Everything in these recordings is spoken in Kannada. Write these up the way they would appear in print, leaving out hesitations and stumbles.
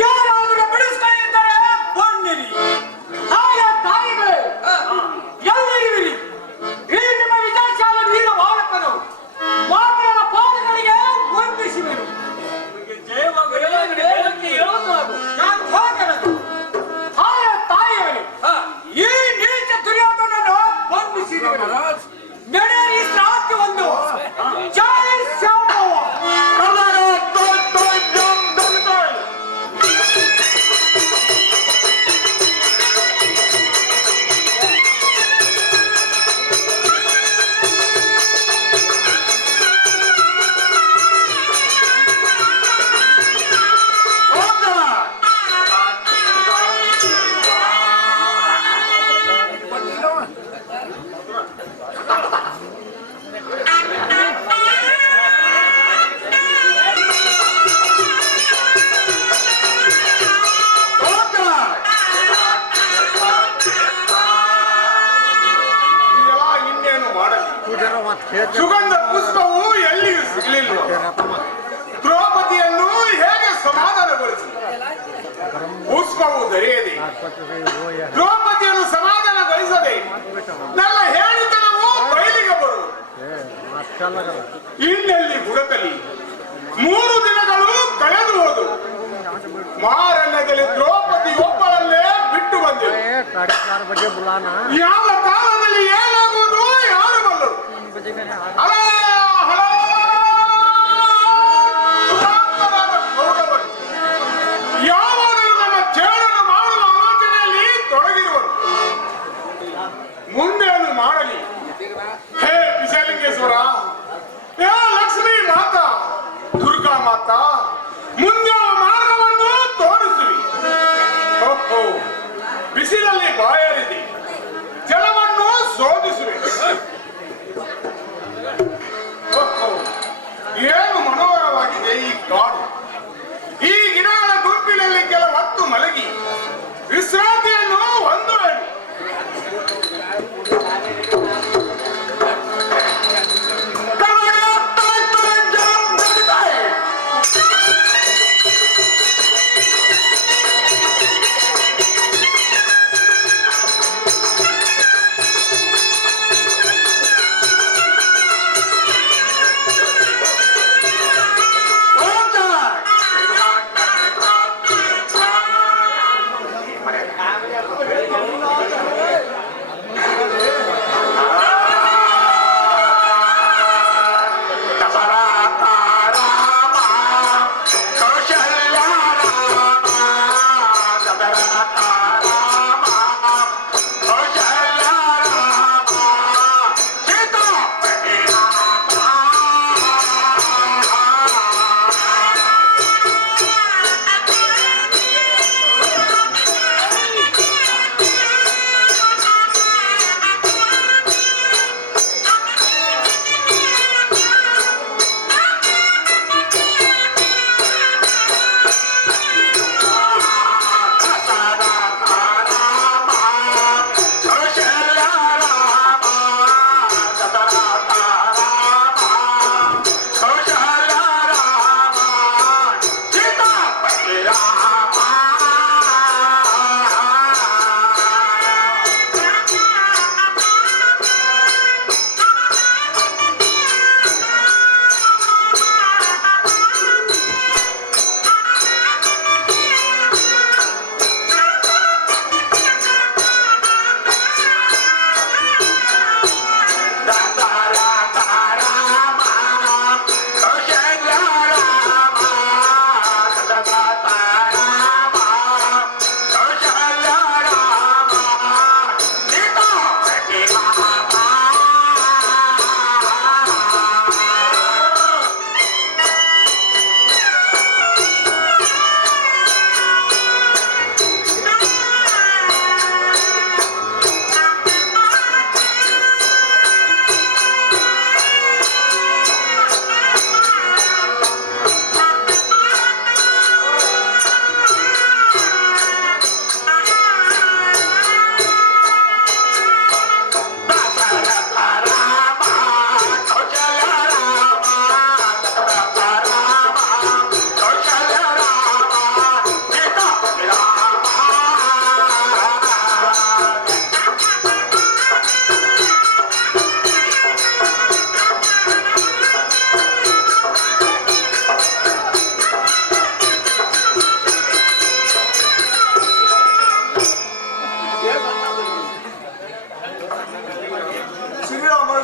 ಯಾರಾದರೂ ಬಿಡಿಸ್ತಾ ಇದ್ದಾರೆ ಬನ್ನಿರಿ. ಹಾಯ ತಾಯಿಗಳೇ ಎಲ್ಲಿರುವಿರಿ? ಈ ನಿಮ್ಮ ವಿಜಯಶಾಲ ವೀರ ಬಾಲಕರು ಮಾತೆಯ ಪಾದಗಳಿಗೆ ವಂದಿಸುವೆನು. ಹಾಯ ತಾಯಿಗಳೇ ಈ ನೀಚ ದುರ್ಯೋಧನನ್ನು ಬಂಧಿಸಿರುವೆನು. ನಡೆಯಲಿ ಶ್ರಾದ್ದ ಒಂದು ಜಯ ಶ್ಯಾಮವ್ವ. ಸುಗಂಧ ಪುಷ್ಪವು ಎಲ್ಲಿಯೂ ಸಿಗಲಿಲ್ಲ. ದ್ರೌಪದಿಯನ್ನು ಹೇಗೆ ಸಮಾಧಾನಗೊಳಿಸಿ ಪುಷ್ಪವು ದೊರೆಯದೆ ದ್ರೌಪದಿಯನ್ನು ಸಮಾಧಾನಗೊಳಿಸದೆ ನನ್ನ ಹೇಳಿತನವು ಬಯಲಿಗೆ ಬರುವುದು. ಇನ್ನೆಲ್ಲಿ ಹುಡುಕಲಿ? 3 ದಿನಗಳು ಕಳೆದು ಹೋದು. ಮಾರಣ್ಯದಲ್ಲಿ ದ್ರೌಪದಿ ಒಬ್ಬಳಲ್ಲೇ ಬಿಟ್ಟು ಬಂದೆವು. ಯಾವ ಕಾಲದಲ್ಲಿ ಏನಾಗುವುದು ಯಾರು ಬಲ್ಲರು? ಯಾವಾಗಲೂ ನಮ್ಮ ಚೇಳನ್ನು ಮಾಡುವ ಆಲೋಚನೆಯಲ್ಲಿ ತೊಡಗಿರುವರು. ಮುಂದೇನು ಮಾಡಲಿ? ಹೇ ವಿಜಯಲಿಂಗೇಶ್ವರ, ಹೇ ಲಕ್ಷ್ಮೀ ಮಾತಾ, ದುರ್ಗಾ ಮಾತಾ, ಮುಂದೆ ಮಾರ್ಗವನ್ನು ತೋರಿಸುವಿ. ಓಹೋ, ಬಿಸಿಲಲ್ಲಿ ಬಾಯಾರಿದೆ, ಜಲವನ್ನು ಶೋಧಿಸುವೆ. ಏನು ಮನೋಹರವಾಗಿದೆ ಈ ಕಾಡು. ಈ ಗಿಡಗಳ ಗುಂಪಿನಲ್ಲಿ ಕೆಲ ಹೊತ್ತು ಮಲಗಿ ವಿಶ್ರಾಂತಿಯನ್ನು ಹೊಂದುವೆನು.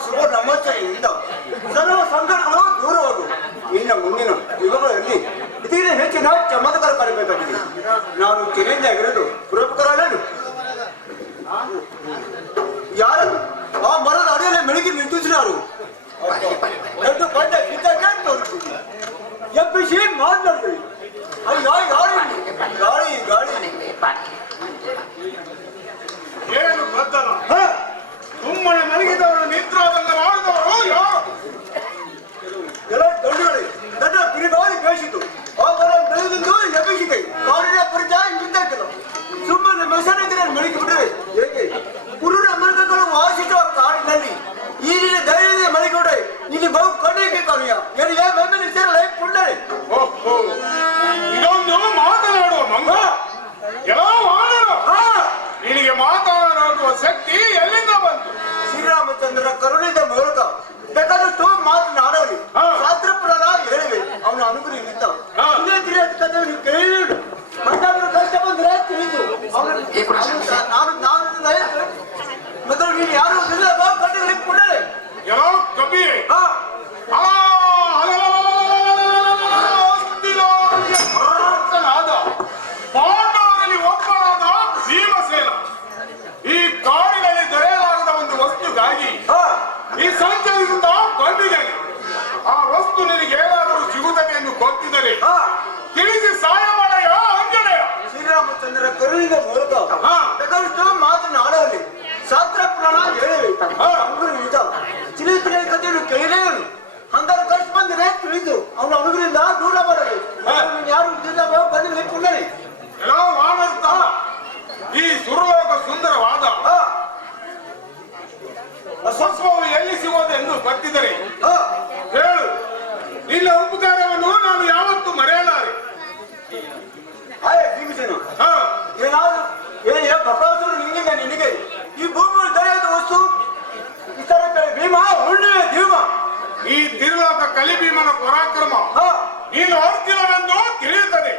ಶುಭ ನಮಸ್ತೆಯಿಂದ ಸರ್ವ ಸಂಕಟಗಳು ದೂರವಾಗು. ಇನ್ನು ಮುಂದಿನ ಯುಗಗಳಲ್ಲಿ ಇದೀಗ ಹೆಚ್ಚಿನ ಚಮತ್ಕಾರ ಕಾಣಬೇಕಾಗಿದೆ. ನಾನು ಕೆರೆಯಿಂದಾಗಿರೋದು ಪುರೋಪಕರಲ್ಲೇನು ಯಾರು ಆ ಮರದ ಅಡಿಯಲ್ಲಿ ಮೆಳಗಿ ನಿಂತಿಸಿನಾರು ಎಂದು ಬಂದ ಕಿತ್ತಕ್ಕೆ ತೋರಿಸಿದ್ವಿ ಎಬ್ಬಿಸಿ ಮಾತನಾಡ್ತೀವಿ. ಅಯ್ಯೋ ಗಾಳಿ ಗಾಳಿ ಏನು ಗದ್ದಲ? ಸುಮ್ಮನೆ ಮಲಗಿದವರು ನಿದ್ರಾದಂಗ ಮಾಡಿದವರು ಯಾರು? ಎಲ್ಲ ದೊಡ್ಡಗಳು ನನ್ನ ಬಿರುಗಾಳಿ ಬೇಯಿಸಿತು ಅವರ ಬೆಳೆದು ಎಬ್ಬಿಸಿದೆ. ಕಾಡಿನ ಪರಿಚಯ ನಿಂತಿಲ್ಲ. ಸುಮ್ಮನೆ ಮಸನಕ್ಕೆ ಮಳಿಗೆ ಬಿಟ್ಟರೆ ಹೇಗೆ? ಪುರುಷ ಮೃಗಗಳು ವಾಸಿಸುವ ಕಾಡಿನಲ್ಲಿ ಈಗಿನ ಧೈರ್ಯದ ಮಳಿಗೆ ಇಲ್ಲಿ ಬಹು ಕಣ್ಣಿಗೆ ಕಾಣಿಯ ನನಗೆ ಬೆಂಬಲ ಸೇರಲೇ ಪುಂಡರೆ. ಓಹೋ, ಇದೊಂದು ಮಾತನಾಡುವ ಮಂಗ. ಎಲ್ಲೋ ವಾನರ, ನಿನಗೆ ಮಾತನಾಡುವ ಶಕ್ತಿ ಎಲ್ಲಿಂದ ಬಂತು? ಶ್ರೀರಾಮಚಂದ್ರ ಕರುಣಿದ ಮೂಲಕ ಬೇಕಾದಷ್ಟು ಮಾತನಾಡಲಿ. ಶಾಸ್ತ್ರ ಪುರಾಣ ಹೇಳಿವೆ ಅವನ ಅನುಗ್ರಹ ನಿಂತ ಇನ್ನೇ ತಿಳಿಯೋದ ಕಥೆ ನೀವು ಕೇಳಿ ಮಂದಾದರೂ ಕಷ್ಟ ಬಂದ್ರೆ ತಿಳಿದು ಮೊದಲು ನೀನು ಯಾರು ಕಣ್ಣುಗಳಿಗೆ ಪುಂಡರೆ. ಎಲ್ಲೋ ಕಬಿ ಪಾಂಡವರಲ್ಲಿ ಒಬ್ಬನಾದ ಭೀಮಸೇನ ಈ ಕಾಡಿನಲ್ಲಿ ದೊರೆಯಲಾಗದ ಒಂದು ವಸ್ತುಗಾಗಿ ಈ ಸಂಚರಿಸುತ್ತಾ ಬಂದಿದ್ದೇನೆ. ಆ ವಸ್ತು ನಿನಗೆ ಏನಾದರೂ ಸಿಗುತ್ತದೆ ಎಂದು ಗೊತ್ತಿದ್ದರೆ ತಿಳಿಸಿ ಸಹಾಯ ಮಾಡಯ್ಯ ಅಂಜನೆಯ. ಶ್ರೀರಾಮಚಂದ್ರ ಕರುಣಿದ ಮೂಲಕ ಬೇಕಾದಷ್ಟು ಮಾತನಾಡಲಿ. ಶಾಸ್ತ್ರ ಪುರಾಣ ಹೇಳಿವೆ ಅನುಗ್ರಹ ನಿಂತ ತಿಳಿಯುತ್ತಿನ ಕಥೆಯನ್ನು ಕೇಳಲೇನು ಅಂತರ ಕಷ್ಟ ಬಂದರೆ ತಿಳಿದು ಅವನ ಅನುಗ್ರಹದಿಂದ ದೂರ ಮಾಡಲಿ. ಯಾರು ಬಂದಿಲ್ಲ ಪುಂಡರೆ. ಎಲ್ಲೋ ವಾನರ್ತ, ಈ ಸುರಲೋಕ ಸುಂದರವಾದ ಸ್ವಸ್ವವು ಎಲ್ಲಿ ಸಿಗೋದೆಂದು ಗೊತ್ತಿದ್ದರೆ ಹೇಳು. ನಿನ್ನ ಉಪಕಾರವನ್ನು ನಾನು ಯಾವತ್ತೂ ಮರೆಯಲಾರೆ. ಏನಾದ್ರು ಏನೇ ಬಕಾಸುರು ನಿನ್ನಿಂದ ನಿನಗೆ ಈ ಭೂಮಿ ದೊರೆಯದ ವಸ್ತು ಇತರ ಭೀಮ ಒಳ್ಳೆಯ ಭೀಮ ಈ ತಿರುಲೋಕ ಕಲಿಭೀಮನ ಪರಾಕ್ರಮ ನೀನು ಅರ್ತಿಲ್ಲವೆಂದು ತಿಳಿಯುತ್ತದೆ.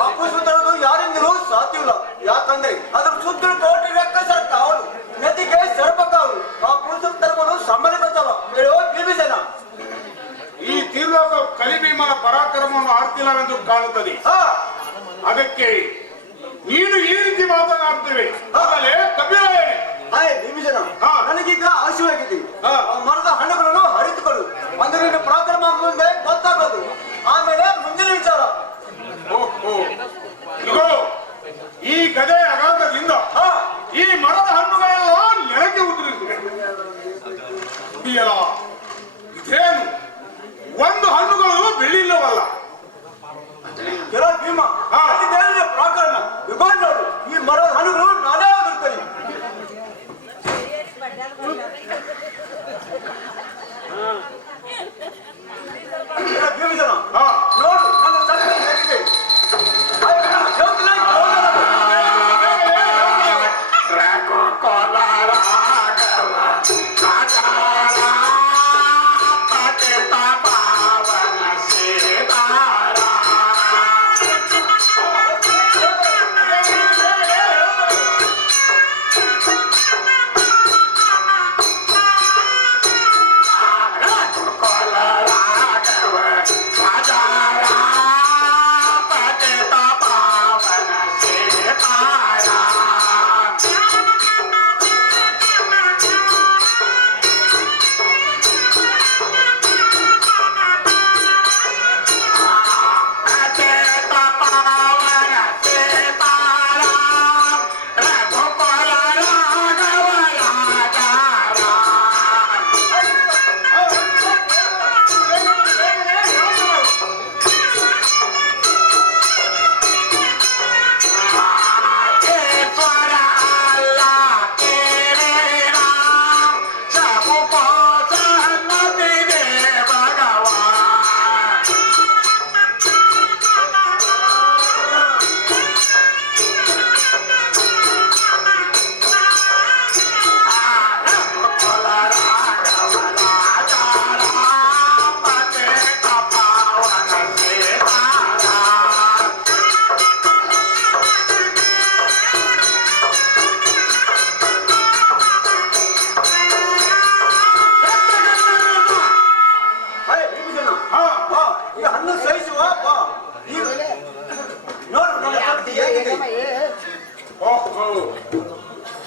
ಆ ಪುಷ್ಪ ತರೋದು ಯಾರಿಂದಲೂ ಸಾಧ್ಯವಿಲ್ಲ. ಯಾಕಂದ್ರೆ ಅದ್ರ ಸುತ್ತ ಕೋಟಿ ಲೆಕ್ಕಸರ ಕಾವಲು ನದಿಗೆ ಸರ್ಪ ಕಾವಲು. ಆ ಪುಷ್ಪ ತರವನ್ನು ಸಂಬಂಧಿಸಲ್ಲ ಹೇಳೋ ಭೀಮಸೇನ. ಈ ತಿರುಲೋಕ ಕಲಿಭೀಮನ ಪರಾಕ್ರಮವನ್ನು ಆರ್ತಿಲ್ಲವೆಂದು ಕಾಣುತ್ತದೆ. ಅದಕ್ಕೆ ನೀನು ಈ ರೀತಿ ಮಾತನಾಡ್ತೇವೆ ಆಮೇಲೆ ಕಪಿರಾಯಣೆ. ಭೀಮಸೇನ, ನನಗೀಗ ಆಶಯವಾಗಿದೆ. ಮರದ ಹಣ್ಣುಗಳನ್ನು ಹರಿದುಕೊಳ್ಳು ಅಂದ್ರೆ ನಿನ್ನ ಪರಾಕ್ರಮ ಮುಂದೆ ಗೊತ್ತಾಗೋದು. ಆಮೇಲೆ ಮುಂದಿನ ವಿಚಾರ. ಓಹೋ, ಇಗೋ ಈ ಗದೆ ಅಗಾಧದಿಂದ ಈ ಮರದ ಹಣ್ಣುಗಳೆಲ್ಲ ನೆಲಕ್ಕೆ ಉದುರಿಸಿವೆ. ಇದೇನು ಒಂದು ಹಣ್ಣುಗಳು ಬೆಳ್ಳಿಲ್ಲವಲ್ಲ. ಭೀಮ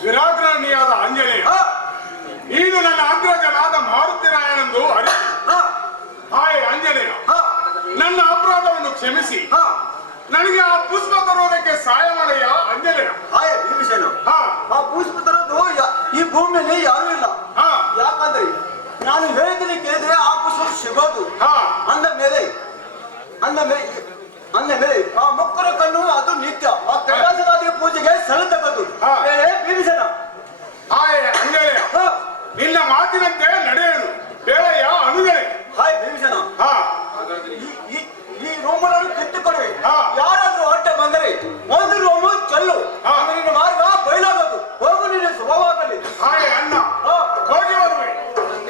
ವಿರಾಗ್ರಹಣಿಯಾದ ಆಂಜನೇಯ, ನೀನು ನನ್ನ ಅಗ್ರಜನಾದ ಮಾರುತಿರಾಯನೆಂದು ಅರಿತು ಹಾಯ್ ಆಂಜನೇಯ, ನನ್ನ ಅಪರಾಧವನ್ನು ಕ್ಷಮಿಸಿ ನನಗೆ ಆ ಪುಷ್ಪ ತರುವುದಕ್ಕೆ ಸಹಾಯ ಮಾಡಯ್ಯ ಆಂಜನೇಯ. ಹಾಯ್ ಭೀಮಸೇನ, ಆ ಪುಷ್ಪ ತರೋದು ಈ ಭೂಮಿಯಲ್ಲಿ ಯಾರು ಇಲ್ಲ. ಯಾಕಂದ್ರೆ ನಾನು ಹೇಳಿದ್ರೆ ಕೇಳಿದ್ರೆ ಆ ಪುಷ್ಪ ಸಿಗೋದು. ಅಂದ ಮೇಲೆ ಆ ಮಕ್ಕಳ ಕಣ್ಣು ಅದು ನಿತ್ಯ ಆ ಕೈಲಾಸವಾದಿ ಪೂಜೆಗೆ ಸಲ್ಲತಕ್ಕದ್ದು. ಭೀಮಸೇನ, ಹಾಯ್ ಆಂಜನೇಯ, ನಿನ್ನ ಮಾತಿನಂತೆ ನಡೆಯಲು ಬೇಳೆಯ ಅನುಗಣೆ. ಹಾಯ್ ಭೀಮಸೇನ, ಈ ರೋಮನನ್ನು ಕಿತ್ತುಕೊಡುವೆ. ಯಾರಾದ್ರೂ ಅಡ್ಡ ಬಂದರೆ ಒಂದು ರೋಮು ಚೆಲ್ಲು, ನಿನ್ನ ಮಾರ್ಗ ಬಯಲಾಗದು. ಹೋಗು, ನಿನ್ನ ಸ್ವಭಾವದಲ್ಲಿ. ಹಾಯ್ ಅಣ್ಣ, ಹೋಗಿ ಬರುವೆ.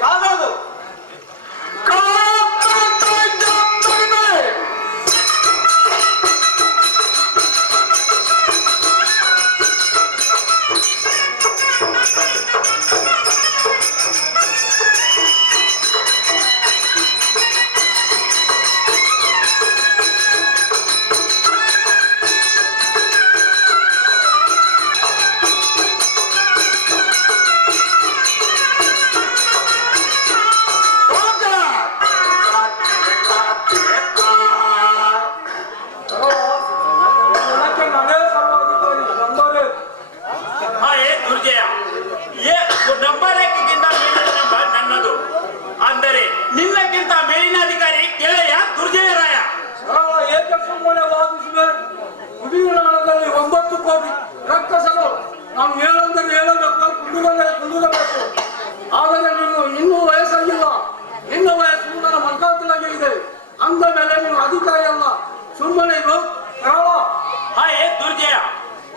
ಯಾವ್ದು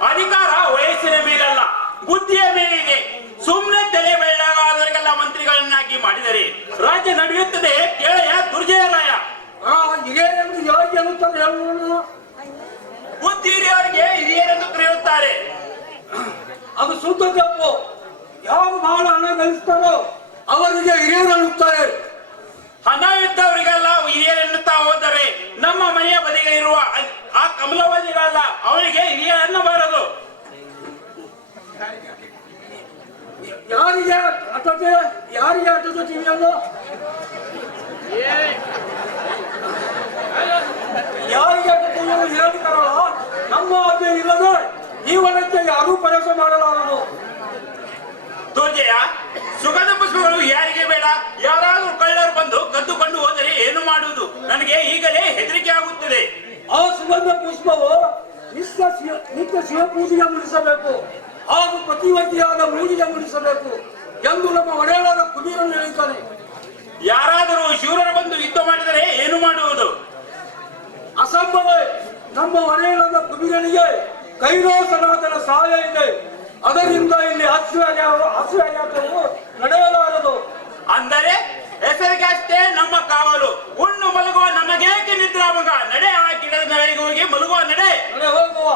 ಅಧಿಕಾರ ವಯಸ್ಸಿನ ಮೇಲಲ್ಲ, ಬುದ್ಧಿಯ ಮೇಲಿದೆ. ಸುಮ್ಮನೆ ತಲೆ ಬೆಳ್ಳಗಾದವರಿಗೆಲ್ಲ ಮಂತ್ರಿಗಳನ್ನಾಗಿ ಮಾಡಿದರೆ ರಾಜ್ಯ ನಡೆಯುತ್ತದೆ. ಕೇಳೆಯ ದುರ್ಜಯರಾಯ. ಬುದ್ಧಿ ಹಿರಿಯವರಿಗೆ ಹಿರಿಯರೆಂದು ಕರೆಯುತ್ತಾರೆ. ಅದು ಶುದ್ಧ ತಪ್ಪು. ಯಾರು ಬಹಳ ಹಣ ಗಳಿಸ್ತಾರೋ ಅವರಿಗೆ ಹಿರಿಯರು ಅನ್ನುತ್ತಾರೆ. ಹಣ ಇದ್ದವರಿಗೆಲ್ಲ ಹಿರಿಯರೆನ್ನುತ್ತಾ ಹೋದರೆ ನಮ್ಮ ಮನೆಯ ಬದಿಗೆ ಇರುವ ಆ ಕಮಲವದಿಗಲ್ಲ ಅವರಿಗೆ ಹಿರಿಯ ಅನ್ನಬಾರದು. ಯಾರಿಗೆ ಅಟತೆ ಟಿವಿಯನ್ನು ಯಾರಿಗೆ ಅಟತೆಯನ್ನು ಹೇಳಿದಾರಲ್ಲ, ನಮ್ಮ ಆಜ್ಞೆ ಇಲ್ಲದೆ ಜೀವನಕ್ಕೆ ಯಾರೂ ಪ್ರವೇಶ ಮಾಡಲಾರದು. ದುರ್ಜಯ, ಸುಗಂಧ ಪುಷ್ಪಗಳು ಯಾರಿಗೆ ಬೇಡ? ಯಾರಾದ್ರೂ ಕಳ್ಳರು ಬಂದು ಕದ್ದುಕೊಂಡು ಹೋದರೆ ಏನು ಮಾಡುವುದು? ನನಗೆ ಈಗಲೇ ಹೆದರಿಕೆ ಆಗುತ್ತದೆ. ಆ ಸುಗಂಧ ಪುಷ್ಪವು ನಿತ್ಯ ಶಿವ ಪೂಜೆಗೆ ಮುಡಿಸಬೇಕು ಹಾಗೂ ಪ್ರತಿವರ್ತಿಯಾದ ಮೂಡಿಗೆ ಮುಡಿಸಬೇಕು ಎಂದು ನಮ್ಮ ಒಡೆಯಲಾದ ಕುಬೀರನು ಹೇಳಿದ್ದಾನೆ. ಯಾರಾದರೂ ಶೂರರು ಬಂದು ಯುದ್ಧ ಮಾಡಿದರೆ ಏನು ಮಾಡುವುದು? ಅಸಂಭವ. ನಮ್ಮ ಒಡೆಯಲಾದ ಕುಬೀರನಿಗೆ ಕೈಲಾಸನಾಥನ ಸಹಾಯ ಇದೆ. ಅದರಿಂದ ಇಲ್ಲಿ ಅಶ್ವಯಾಗವು ನಡೆಯಲಾರದು. ಅಂದರೆ ಹೆಸರಿಗೆ ಅಷ್ಟೇ ನಮ್ಮ ಕಾವಲು. ಉಣ್ಣು ಮಲಗುವ ನಮಗೇಕೆ ನಿದ್ರಾಮಗ? ನಡೆ, ಆ ಗಿಡದ ನೆಲೆಗೆ ಹೋಗಿ ಮಲಗುವ. ನಡೆ ಹೋಗುವ.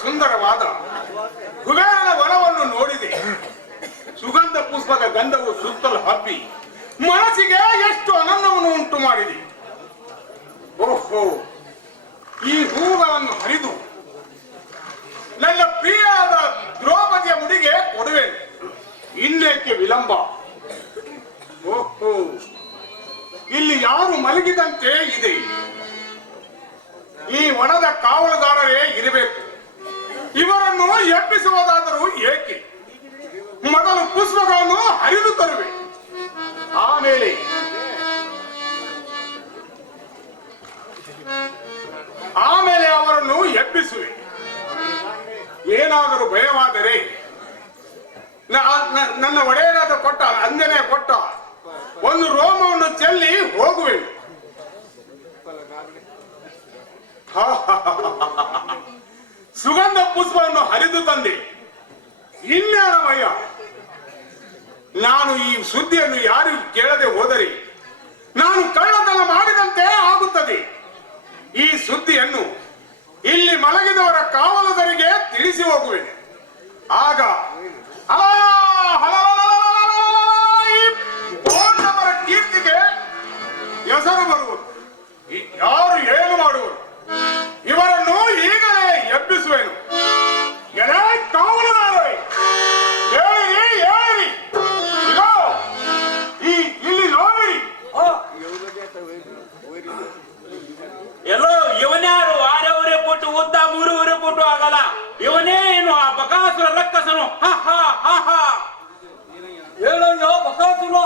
ಸುಂದರವಾದ ಕುಬೇರನ ವನವನ್ನು ನೋಡಿದೆ. ಸುಗಂಧ ಪುಷ್ಪದ ಗಂಧವು ಸುತ್ತಲೂ ಹಬ್ಬಿ ಮನಸ್ಸಿಗೆ ಎಷ್ಟು ಆನಂದವನ್ನು ಉಂಟು ಮಾಡಿದೆ. ಓಹೋ, ಈ ಹೂಗಳನ್ನು ಹರಿದು ನನ್ನ ಪ್ರಿಯಾದ ದ್ರೌಪದಿಯ ಮುಡಿಗೆ ಕೊಡುವೆ. ಇನ್ನೇಕೆ ವಿಳಂಬ? ಓಹೋ, ಇಲ್ಲಿ ಯಾರು ಮಲಗಿದಂತೆ ಇದೆ. ಈ ವನದ ಕಾವಲುಗಾರರೇ ಇರಬೇಕು. ಇವರನ್ನು ಎಬ್ಬಿಸುವುದಾದರೂ ಏಕೆ? ಮೊದಲು ಪುಷ್ಪಗಳನ್ನು ಹರಿದು ತರುವೆ, ಆಮೇಲೆ ಅವರನ್ನು ಎಬ್ಬಿಸುವೆ. ಏನಾದರೂ ಭಯವಾದರೆ ನನ್ನ ಒಡೆಯರಾದ ಕೊಟ್ಟ ಅಂಜನೆ ಕೊಟ್ಟ ಒಂದು ರೋಮವನ್ನು ಚೆಲ್ಲಿ ಹೋಗುವೆ. ಸುಗಂಧ ಪುಷ್ಪವನ್ನು ಹರಿದು ತಂದೆ. ಇನ್ಯಾರವಯ್ಯ, ನಾನು ಈ ಸುದ್ದಿಯನ್ನು ಯಾರಿಗೂ ಕೇಳದೆ ಹೋದರೆ ನಾನು ಕಳ್ಳತನ ಮಾಡಿದಂತೆ ಆಗುತ್ತದೆ. ಈ ಸುದ್ದಿಯನ್ನು ಇಲ್ಲಿ ಮಲಗಿದವರ ಕಾವಲುದರಿಗೆ ತಿಳಿಸಿ ಹೋಗುವೆನೆ. ಆಗ ಈ ಪಾಂಡವರ ಕೀರ್ತಿಗೆ ಹೆಸರು ಬರುವುದು. ಯಾರು ಏನು ಮಾಡುವರು? ಇವರನ್ನು ಈಗಲೇ ಎಬ್ಬಿಸುವೆನು. ಎಲೆ ಕಾವಲುಗಾರರೇ, ಹೇಳಿರಿ ಹೇಳಿರಿ, ಇಗೋ ಇಲ್ಲಿ ನೋಡಿರಿ. ಎಲ್ಲೋ ಇವನ್ಯಾರು? ಆರೂವರೆ ಫುಟ್ ಉದ್ದ, 3.5 ಫುಟ್ ಆಗಲ್ಲ. ಇವನೇ ಏನು ಆ ಬಕಾಸುರ ರಕ್ಕಸನು? ಹೇಳಯ್ಯ ಬಕಾಸುರ,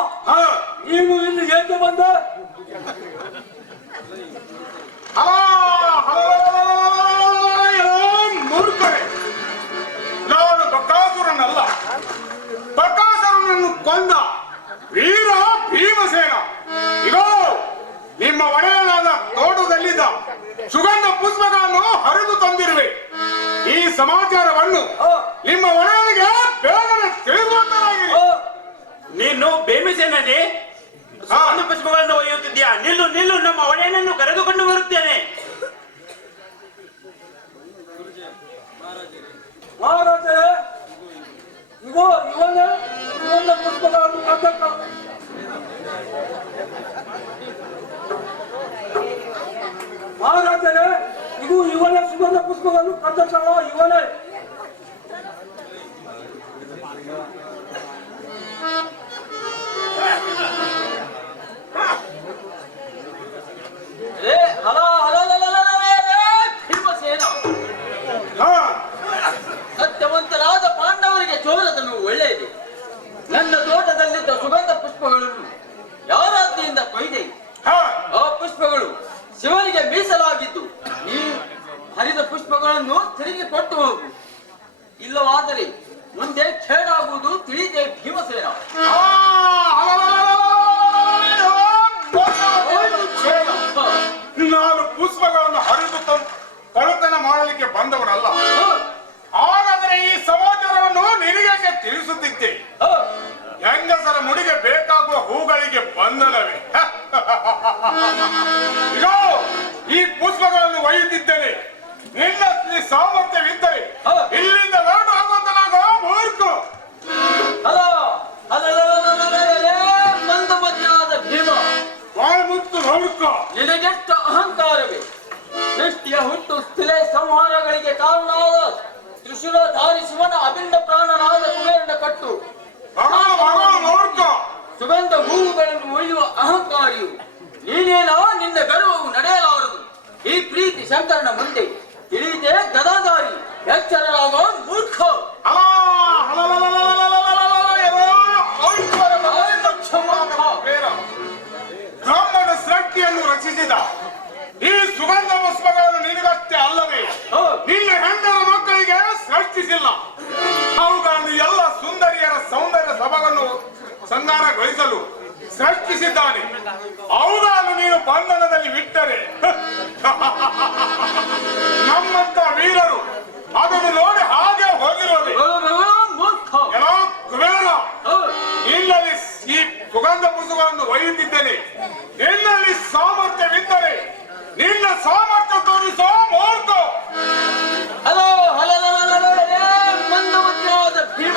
ನೀವು ಇಲ್ಲಿ ಏಕೆ ಬಂದ? ಮೂರ್ಖರೇ, ನಾನು ಬಕಾಸುರನಲ್ಲ. ಬಕಾಸುರನನ್ನು ಕೊಂದ ವೀರ ಭೀಮಸೇನ. ಇಗೋ ನಿಮ್ಮ ಒಡೆಯನಾದ ತೋಟದಲ್ಲಿದ್ದ ಸುಗಂಧ ಪುಷ್ಪಗಳನ್ನು ಹರಿದು ತಂದಿರುವೆ. ಈ ಸಮಾಚಾರವನ್ನು ನಿಮ್ಮ ಒಡೆಯನಿಗೆ ಬೇಗನೆ ತಿಳಿಸುವಂತಾಗಿರಿ. ನೀನು ಭೀಮಸೇನನೇ ಸುಗಂಧ ಪುಷ್ಪಗಳನ್ನು ಒಯ್ಯುತ್ತಿದ್ಯಾ? ನಿಲ್ಲು ನಿಲ್ಲು, ನಮ್ಮ ಒಡೆಯನನ್ನು ಕರೆದುಕೊಂಡು ಬರುತ್ತೇನೆ. ಮಹಾರಾಜರೇ, ಇಗೋ ಇವನೇ ಸುಗಂಧ ಪುಷ್ಪಗಳನ್ನು ಕದ್ದಕ್ಕ. ಮಹಾರಾಜರೇ, ಇದು ಇವನೇ ಸುಗಂಧ ಪುಷ್ಪಗಳನ್ನು ಕದ್ದಕ್ಕ. ಇವನೇ ಭೀಮಸೇನ, ಸತ್ಯವಂತರಾದ ಪಾಂಡವರಿಗೆ ಚೋರದನು ಒಳ್ಳೆಯದು. ನನ್ನ ತೋಟದಲ್ಲಿದ್ದ ಸುಗಂಧ ಪುಷ್ಪಗಳನ್ನು ಯಾರಾದ್ರಿಂದ ಕೊಯ್ದೆ? ಆ ಪುಷ್ಪಗಳು ಶಿವನಿಗೆ ಮೀಸಲಾಗಿದ್ದು ನೀನು ಹರಿದ ಪುಷ್ಪಗಳನ್ನು ತಿರುಗಿ ಕೊಟ್ಟು ಹೋಗು. ಇಲ್ಲವಾದರೆ ಮುಂದೆ ಖೇಡಾಗುವುದು ತಿಳಿದೆ ಭೀಮಸೇನ. ನಾನು ಪುಷ್ಪಗಳನ್ನು ಹರಿದು ಕಳ್ಳತನ ಮಾಡಲಿಕ್ಕೆ ಬಂದವನಲ್ಲ. ಹಾಗಾದರೆ ಈ ಸಮಾಚಾರವನ್ನು ನಿನಗೆ ತಿಳಿಸುತ್ತಿದ್ದೆ. ಹೆಂಗಸರ ಮುಡಿಗೆ ಬೇಕಾಗುವ ಹೂಗಳಿಗೆ ಬಂಧನವೇ? ಇಗೋ ಈ ಪುಷ್ಪಗಳನ್ನು ಒಯ್ಯುತ್ತಿದ್ದೇನೆ. ನಿನ್ನ ಸಾಮರ್ಥ್ಯವಿದ್ದರೆ ಇಲ್ಲಿಂದ ಹೊರಟು ಹೋಗುವಂತನಾಗ ಮೂರ್ಖ. ಮಂದಮತಿಯಾದ ಭೀಮ, ವಾಯುಮುತ್ತು ಮೂರ್ಖ. ನಿನಗೆಷ್ಟು ಅಹಂಕಾರವೇ? ಸೃಷ್ಟಿಯ ಹುಟ್ಟು ಸ್ಥಿಲೆ ಸಂಹಾರಗಳಿಗೆ ಕಾರಣವಾದ ತ್ರಿಶೂಲಧಾರಿ ಶಿವನ ಅಭಿನ್ನ ಪ್ರಾಣನಾದ ಕುಬೇರನ ಕಟ್ಟು ಮೂರ್ಖ. ಸುಗಂಧ ಹೂವುಗಳನ್ನು ಒಯ್ಯುವ ಅಹಂಕಾರಿಯು ನೀನೇನೋ. ನಿನ್ನ ಗರ್ವವು ನಡೆಯಲಾರದು. ಈ ಪ್ರೀತಿ ಶಂಕರನ ಮುಂದೆ ತಿಳಿದೇ ಗದಾಧಾರಿ ಎಚ್ಚರರಾಗೋ ಮೂರ್ಖ. ಬ್ರಹ್ಮನ ಸೃಷ್ಟಿಯನ್ನು ರಚಿಸಿದ ಈ ಸುಗಂಧ ಪುಷ್ಪಗಳನ್ನು ನಿನಗಷ್ಟೇ ಅಲ್ಲವೇ, ನಿನ್ನ ಹೆಂಡರ ಮಕ್ಕಳಿಗೆ ಸೃಷ್ಟಿಸಿಲ್ಲ. ಅವುಗಳನ್ನು ಎಲ್ಲ ಸುಂದರಿಯರ ಸೌಂದರ್ಯ ಸಭೆಯನ್ನು ಸಂಧಾನಗೊಳಿಸಲು ಸೃಷ್ಟಿಸಿದ್ದಾನೆ. ಅವುಗಳನ್ನು ನೀನು ಬಂಧನದಲ್ಲಿ ಬಿಟ್ಟರೆ ನಮ್ಮಂತ ವೀರರು ಅದನ್ನು ನೋಡಿ ಹಾಗೆ ಹೋಗಿರೋದು. ಏನೋ ಕುಬೇರ, ನಿನ್ನಲ್ಲಿ ಈ ಸುಗಂಧ ಪುಷ್ಪಗಳನ್ನು ಒಯ್ಯುತ್ತಿದ್ದೇನೆ. ನಿನ್ನಲ್ಲಿ ಸಾಮರ್ಥ್ಯವಿದ್ದರೆ ನಿನ್ನ ಸಾಮರ್ಥ್ಯ ತೋರಿಸೋ ಮೂರ್ಖ. ಮಂದಮತಿಯಾದ ಭೀಮ,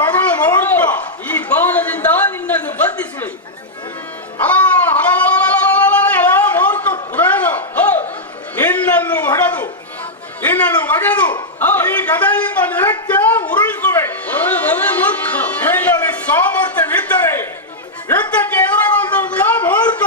ಮಗಳು ಮೂರ್ಖ. ಈ ಬಾಣದಿಂದ ನಿನ್ನನ್ನು ಬಂಧಿಸುವೆ. ಮೂರ್ಖ ಕುಬೇರ, ನಿನ್ನನ್ನು ಒಗೆದು ಈ ಗದೆಯಿಂದ ನೆಲಕ್ಕೆ ಉರುಳಿಸುವೆ. ನಿನ್ನಲ್ಲಿ ಸಾಮರ್ಥ್ಯವಿದ್ದರೆ ಯುದ್ಧಕ್ಕೆ ಎದುರಾಗುವಂತ ಮೂರ್ಖ.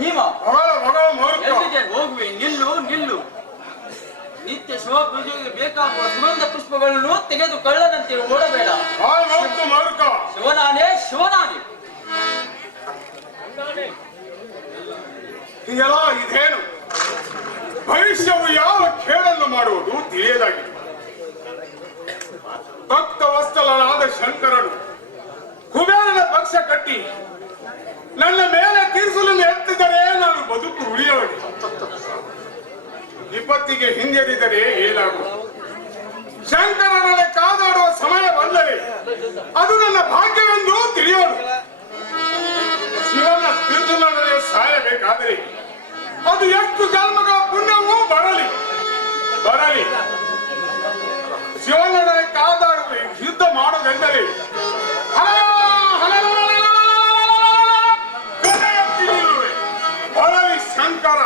ಭೀಮ, ಬಗಳ ಬಗಳ ಮೂರ್ಖ. ಎಲ್ಲಿಗೆ ಹೋಗುವೆ? ನಿಲ್ಲು ನಿಲ್ಲು. ನಿತ್ಯ ಶಿವ ಪೂಜೆಗೆ ಬೇಕಾಗುವ ಸುಗಂಧ ಪುಷ್ಪಗಳನ್ನು ತೆಗೆದು ಕಳ್ಳನಂತೆ ಓಡಬೇಡ. ಆ ಮತ್ತು ಮೂರ್ಖ. ಶಿವನಾನೇ ಶಿವನಾನೇ. ಇದೆಲ್ಲ ಇದೇನು? ಭವಿಷ್ಯವು ಯಾವ ಖೇಡನ್ನು ಮಾಡುವುದು ತಿಳಿಯದಾಗಿದೆ. ಭಕ್ತ ವತ್ಸಲನಾದ ಶಂಕರನು ಕುಬೇರನ ಪಕ್ಷ ಕಟ್ಟಿ ನನ್ನ ಮೇಲೆ ತೀರಿಸಲು ಎತ್ತಿದರೆ ನಾನು ಬದುಕು ಉಳಿಯೋದು. ವಿಪತ್ತಿಗೆ ಹಿಂಜರಿದರೆ ಏನಾಗುವುದು? ಶಂಕರನ ಕಾದಾಡುವ ಸಮಯ ಬಂದರೆ ಅದು ನನ್ನ ಭಾಗ್ಯವೆಂದು ತಿಳಿಯೋದು. ಶಿವನ ತೀರ್ಥನೊಡನೆ ಸಾಯಬೇಕಾದರೆ ಅದು ಎಷ್ಟು ಜನ್ಮಗಳ ಪುಣ್ಯವೂ ಬರಲಿ ಬರಲಿ. ಶಿವನೊಡನೆ ಕಾದಾಡುವ ಯುದ್ಧ ಮಾಡೋದೆಂದರೆ ಬರಲಿ ಶಂಕರ.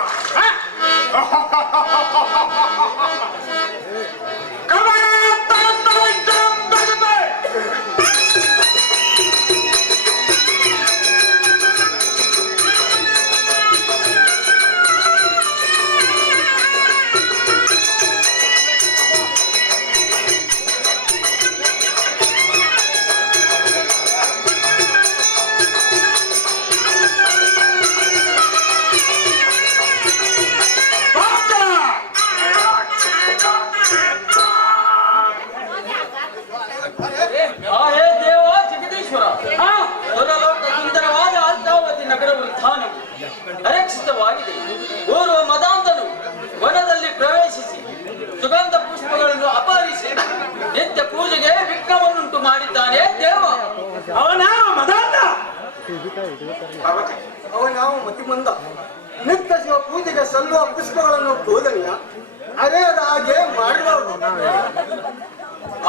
ಹೇ ದೇವ ಜಗದೀಶ್ವರ, ಸುರಲೋಕ ಸುಂದರವಾದ ಅಲ್ಪಾವತಿ ನಗರವು ಸ್ಥಾನವು ಅರಕ್ಷಿತವಾಗಿದೆ. ಓರ್ವ ಮದಾಂಧನು ವನದಲ್ಲಿ ಪ್ರವೇಶಿಸಿ ಸುಗಂಧ ಪುಷ್ಪಗಳನ್ನು ಅಪಹರಿಸಿ ನಿತ್ಯ ಪೂಜೆಗೆ ವಿಘ್ನವನ್ನುಂಟು ಮಾಡಿದ್ದಾನೆ ದೇವ. ಅವನಾರು ಮದಾಂಧ. ಅವನಾವು ಮತಿಮಂದ. ನಿತ್ಯ ಶಿವ ಪೂಜೆಗೆ ಸಲ್ಲುವ ಪುಷ್ಪಗಳನ್ನು ಕೋದನೀಯ, ಅರೆಯದ ಹಾಗೆ ಮಾಡಿದವರು.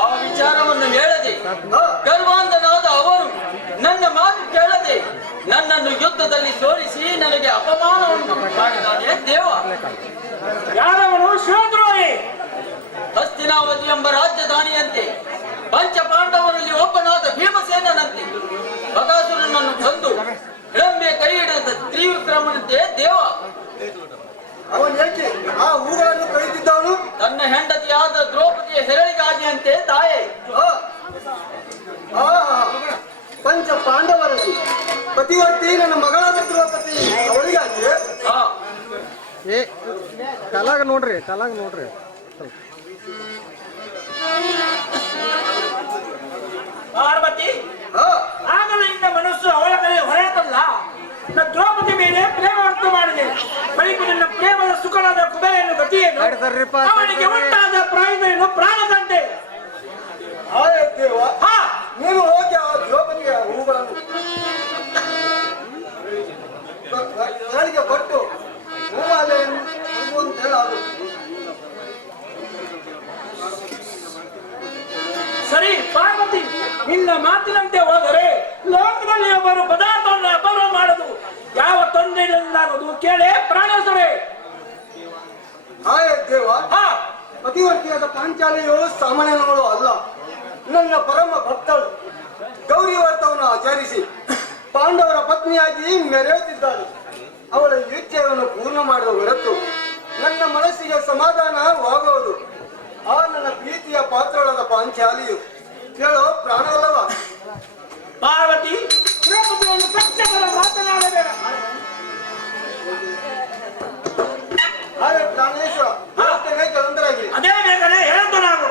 ಆ ವಿಚಾರವನ್ನು ಹೇಳದೆ ಗರ್ವಾಂಧನಾದ ಅವನು ನನ್ನ ಮಾತು ಕೇಳದೆ ನನ್ನನ್ನು ಯುದ್ಧದಲ್ಲಿ ಸೋಲಿಸಿ ನನಗೆ ಅಪಮಾನವನ್ನು ಮಾಡಿದ್ದಾನೆ ದೇವ. ಯಾರವನು? ಶಿವದ್ರೋಹಿ. ಹಸ್ತಿನಾವತಿ ಎಂಬ ರಾಜಧಾನಿಯಂತೆ ಪಂಚ ಪಾಂಡವರಲ್ಲಿ ಒಬ್ಬನಾದ ಭೀಮಸೇನಂತೆ ಬಕಾಸುರನನ್ನು ಕೊಂದು ಹಿಡಂಬೆ ಕೈ ಹಿಡಿದ ತ್ರಿವಿಕ್ರಮನಂತೆ ದೇವ. ಅವನು ಏಕೆ ಆ ಹೂಗಳನ್ನು ಕೈದಿದ್ದವನು? ತನ್ನ ಹೆಂಡತಿಯಾದ ದ್ರೌಪದಿಯ ಹೆರಳಿಗಾಗಿಯಂತೆ ತಾಯೇ. ಪಂಚ ಪಾಂಡವರಲ್ಲಿ ಪತಿವರ್ತಿ ನನ್ನ ಮಗಳಾದ ದ್ರೌಪದಿ ಅವಳಿಗಾಗಿ. ಏ ಕಲಾಗ ನೋಡ್ರಿ ಕಲಾಗ ನೋಡ್ರಿ. ಪಾರ್ವತಿ, ಆಗಲೇ ನಿನ್ನ ಮನಸ್ಸು ಅವಳ ಮೇಲೆ ಹೊರೆಯತಲ್ಲ. ದ್ರೌಪದಿ ಮೇಲೆ ಪ್ರೇಮ ವ್ಯಕ್ತ ಮಾಡಿದೆ. ಬಳಿಕ ನಿನ್ನ ಪ್ರೇಮದ ಸುಖನಾದ ಕುಬೇರನ ಗತಿಯನ್ನು ಅವನಿಗೆ ಉಂಟಾದ ಪ್ರಾಯವೇನು? ಪ್ರಾಣದಂತೆ. ದೇವ, ನೀನು ಹೋಗಿ ಆ ದ್ರೌಪದಿಯ ಹೂಗಳನ್ನು ನನಗೆ ಕೊಟ್ಟು ಹೂಮಾಲೆಯನ್ನು ಅಂತ ಹೇಳೋದು. ಸರಿ ಪಾರ್ವತಿ, ನಿನ್ನ ಮಾತಿನಂತೆ ಹೋದರೆ ಲೋಕದಲ್ಲಿ ಒಬ್ಬರು ಪದಾರ್ಥವನ್ನು ಅಪಹರಣ ಮಾಡುದು ಯಾವ ತೊಂದರೆಯಿಂದಾಗುವುದು ಕೇಳೇ ಪ್ರಾಣೇಶ್ವರೇ. ದೇವ, ಪತಿವರ್ತಿಯಾದ ಪಾಂಚಾಲಿಯು ಸಾಮಾನ್ಯನವಳು ಅಲ್ಲ. ನನ್ನ ಪರಮ ಭಕ್ತಳು. ಗೌರಿ ವ್ರತವನ್ನು ಆಚರಿಸಿ ಪಾಂಡವರ ಪತ್ನಿಯಾಗಿ ಮೆರೆಯುತ್ತಿದ್ದಾಳೆ. ಅವಳ ಇಚ್ಛೆಯನ್ನು ಪೂರ್ಣ ಮಾಡುವ ಹೊರತು ನನ್ನ ಮನಸ್ಸಿಗೆ ಸಮಾಧಾನವಾಗುವುದು. ಆ ನನ್ನ ಪ್ರೀತಿಯ ಪಾತ್ರಳಾದ ಪಾಂಚಾಲಿಯು ಕೇಳೋ ಪ್ರಾಣವಲ್ಲವ. ಪಾರ್ವತಿ, ದ್ರೌಪದಿಯನ್ನು ಪಕ್ಷಗಳ ಮಾತನಾಡಬೇಡ. ಪ್ರಾಣೇಶ್ವರ ಕೆಲವೊಂದರಾಗಿ ಅದೇ ಬೇಗನೆ ಹೇಳಿದ್ದು ನಾನು.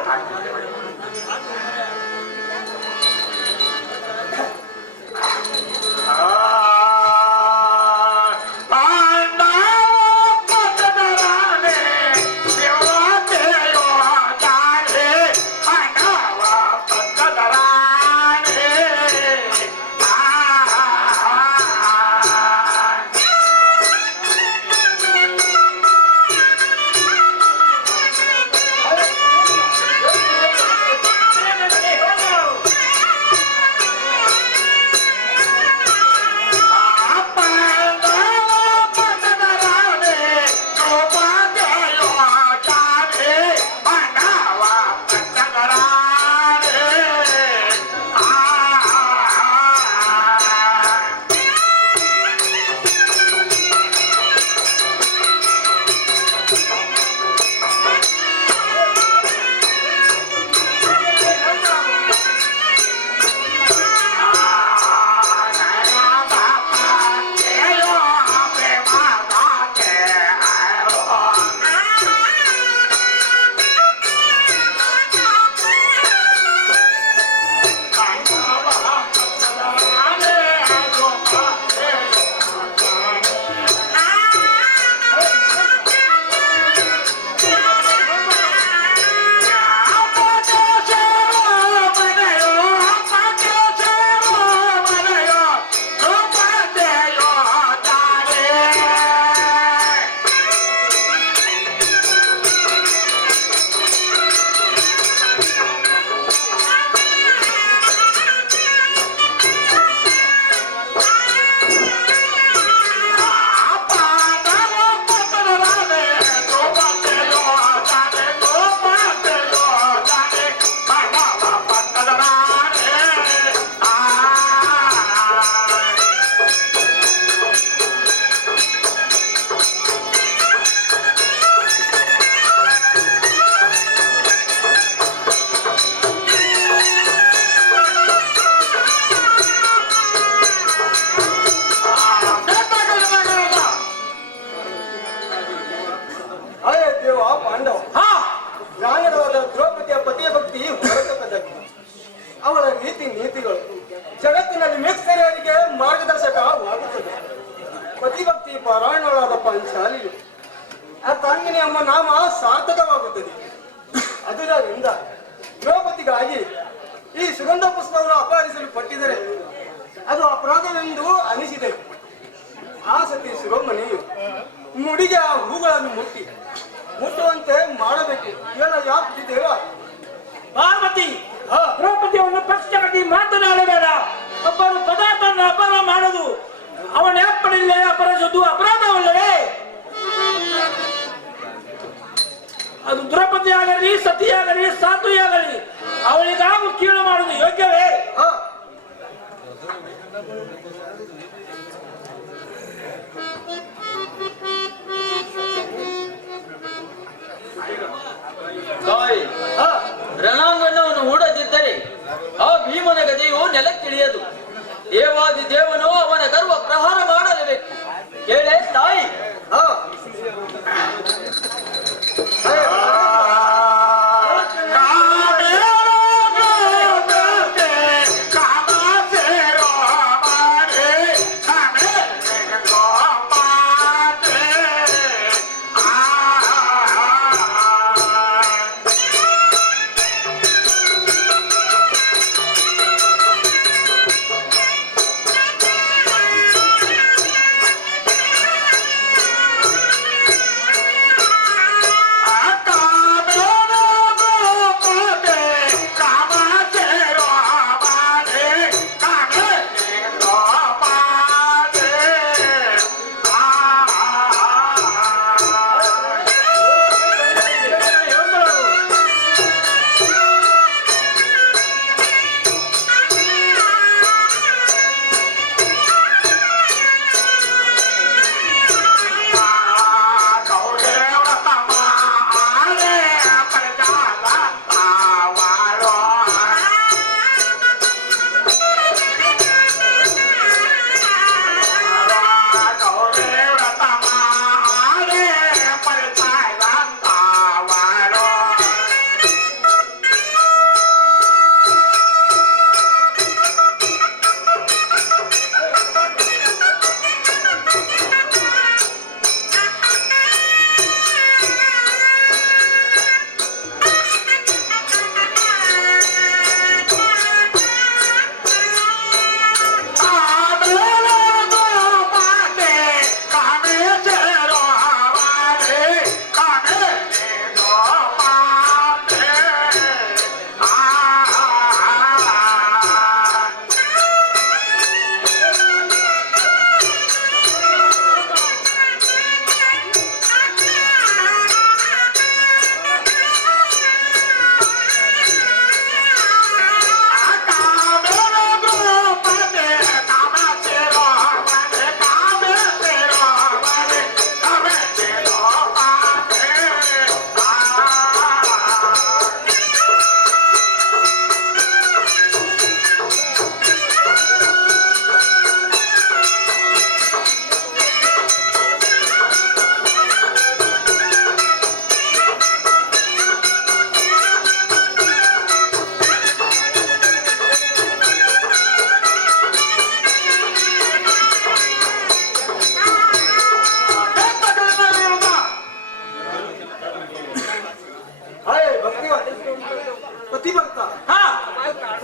ಪಾಂಚಾಲಿಯು ಆ ತಂಗಿನಿ ಅಮ್ಮ ನಾಮ ಸಾರ್ಥಕವಾಗುತ್ತದೆ. ಅದರಿಂದ ದ್ರೌಪದಿಗಾಗಿ ಈ ಸುಗಂಧ ಪುಷ್ಪವನ್ನು ಅಪಹರಿಸಲು ಪಟ್ಟಿದರೆ ಅದು ಅಪರಾಧವೆಂದು ಅನಿಸಿದೆ. ಆ ಸತಿ ಶಿರೋಮಣಿಯು ಮುಡಿಗೆ ಆ ಹೂಗಳನ್ನು ಮುಟ್ಟುವಂತೆ ಮಾಡಬೇಕು. ಹೇಳಯ್ಯ ದೇವ. ಪಾರ್ವತಿ, ದ್ರೌಪದಿಯನ್ನು ಪಕ್ಷವಾಗಿ ಮಾತನಾಡಬೇಡ. ಒಬ್ಬರು ಪದಾರ್ಥವನ್ನು ಅಪಹಾರ ಮಾಡುವುದು ಅವನ ಏರ್ಪಡಿಲ್ಲೇ ಅಪಹರಿಸುವುದು ಅಪರಾಧವಲ್ಲವೇ? ಅದು ದ್ರೌಪದಿ ಆಗಲಿ, ಸತಿಯಾಗಲಿ, ಸಾಧುಯಾಗಲಿ ಅವಳಿಗಾಗೂ ಕೀಳು ಮಾಡುವುದು ಯೋಗ್ಯವೇ? ತಾಯಿ, ರಣಾಂಗಣವನ್ನು ಹೂಡದಿದ್ದರೆ ಆ ಭೀಮನ ಗದೆಯು ನೆಲಕ್ಕಿಳಿಯದು. ದೇವಾದಿ ದೇವನು ಅವನ ಗರ್ವ ಪ್ರಹಾರ ಮಾಡಲೇಬೇಕು. ಕೇಳೆ ತಾಯಿ.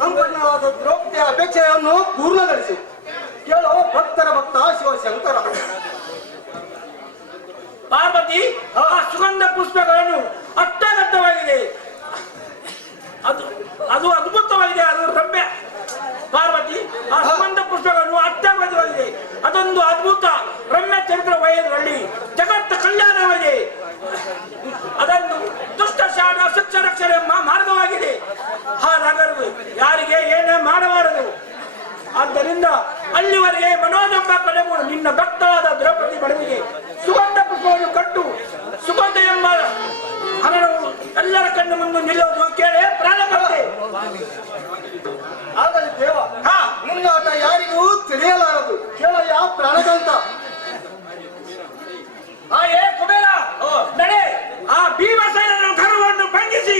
ಸಂಪನ್ನವಾದ ದ್ರೌಪದಿಯ ಅಪೇಕ್ಷೆಯನ್ನು ಪೂರ್ಣಗೊಳಿಸಿ ಕೇಳೋ ಭಕ್ತರ ಭಕ್ತ ಶಿವಶಂಕರ. ಪಾರ್ವತಿ, ಆ ಸುಗಂಧ ಪುಷ್ಪಗಳನ್ನು ಅತ್ಯಗತ್ಯವಾಗಿದೆ. ಅದು ಅದ್ಭುತವಾಗಿದೆ. ಅದು ರಮ್ಯ. ಪಾರ್ವತಿ, ಆ ಸುಗಂಧ ಪುಷ್ಪಗಳನ್ನು ಅತ್ಯಗತ್ಯವಾಗಿದೆ. ಅದೊಂದು ಅದ್ಭುತ ರಮ್ಯ ಚರಿತ್ರ ವಯದಲ್ಲಿ ಜಗತ್ತ ಕಲ್ಯಾಣವಾಗಿದೆ. ಅದನ್ನು ದುಷ್ಟ ಶಾಡ ಶಿಕ್ಷ ರಕ್ಷಣೆ ಮಾರ್ಗವಾಗಿದೆ. ಹಾಗಾದರೂ ಯಾರಿಗೆ ಏನೇ ಮಾಡಬಾರದು. ಆದ್ದರಿಂದ ಅಲ್ಲಿವರೆಗೆ ಮನೋಜಂಬ ಕಳೆಗಳು ನಿನ್ನ ಭಕ್ತರಾದ ದ್ರೌಪದಿ ಬಡವಿಗೆ ಸುಗಂಧ ಪುಷ್ಪವನ್ನು ಕಟ್ಟು ಸುಗಂಧ ಎಂಬ ಹರಣವು ಎಲ್ಲರ ಕಣ್ಣು ಮುಂದೆ ನಿಲ್ಲುವುದು ಕೇಳಿ ಪ್ರಾಣ ಬರುತ್ತೆ. ಆಗಲಿ ದೇವ, ಮುಂದಾಟ ಯಾರಿಗೂ ತಿಳಿಯಲಾರದು. ಕೇಳಯ್ಯ ಪ್ರಾಣಗಂತ. ಏ ಕುಬೇರ, ನಡೆ ಆ ಭೀಮಸೇನನ ಗರ್ವವನ್ನು ಭಂಗಿಸಿ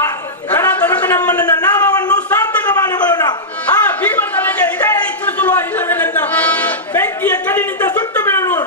ಆ ಗಣಧರಕ ನಮ್ಮನ್ನ ನಾಮವನ್ನು ಸಾರ್ಥಕ ಮಾಡಿಕೊಳ್ಳೋಣ. ಆ ಭೀಮಸೇನೆಗೆ ಇದೇ ಇಚ್ಛಿಸುವ ಇಲ್ಲವೇ ನನ್ನ ಬೆಂಕಿಯ ಕಡಿನಿಂದ ಸುಟ್ಟು ಬೀಳೋಣ.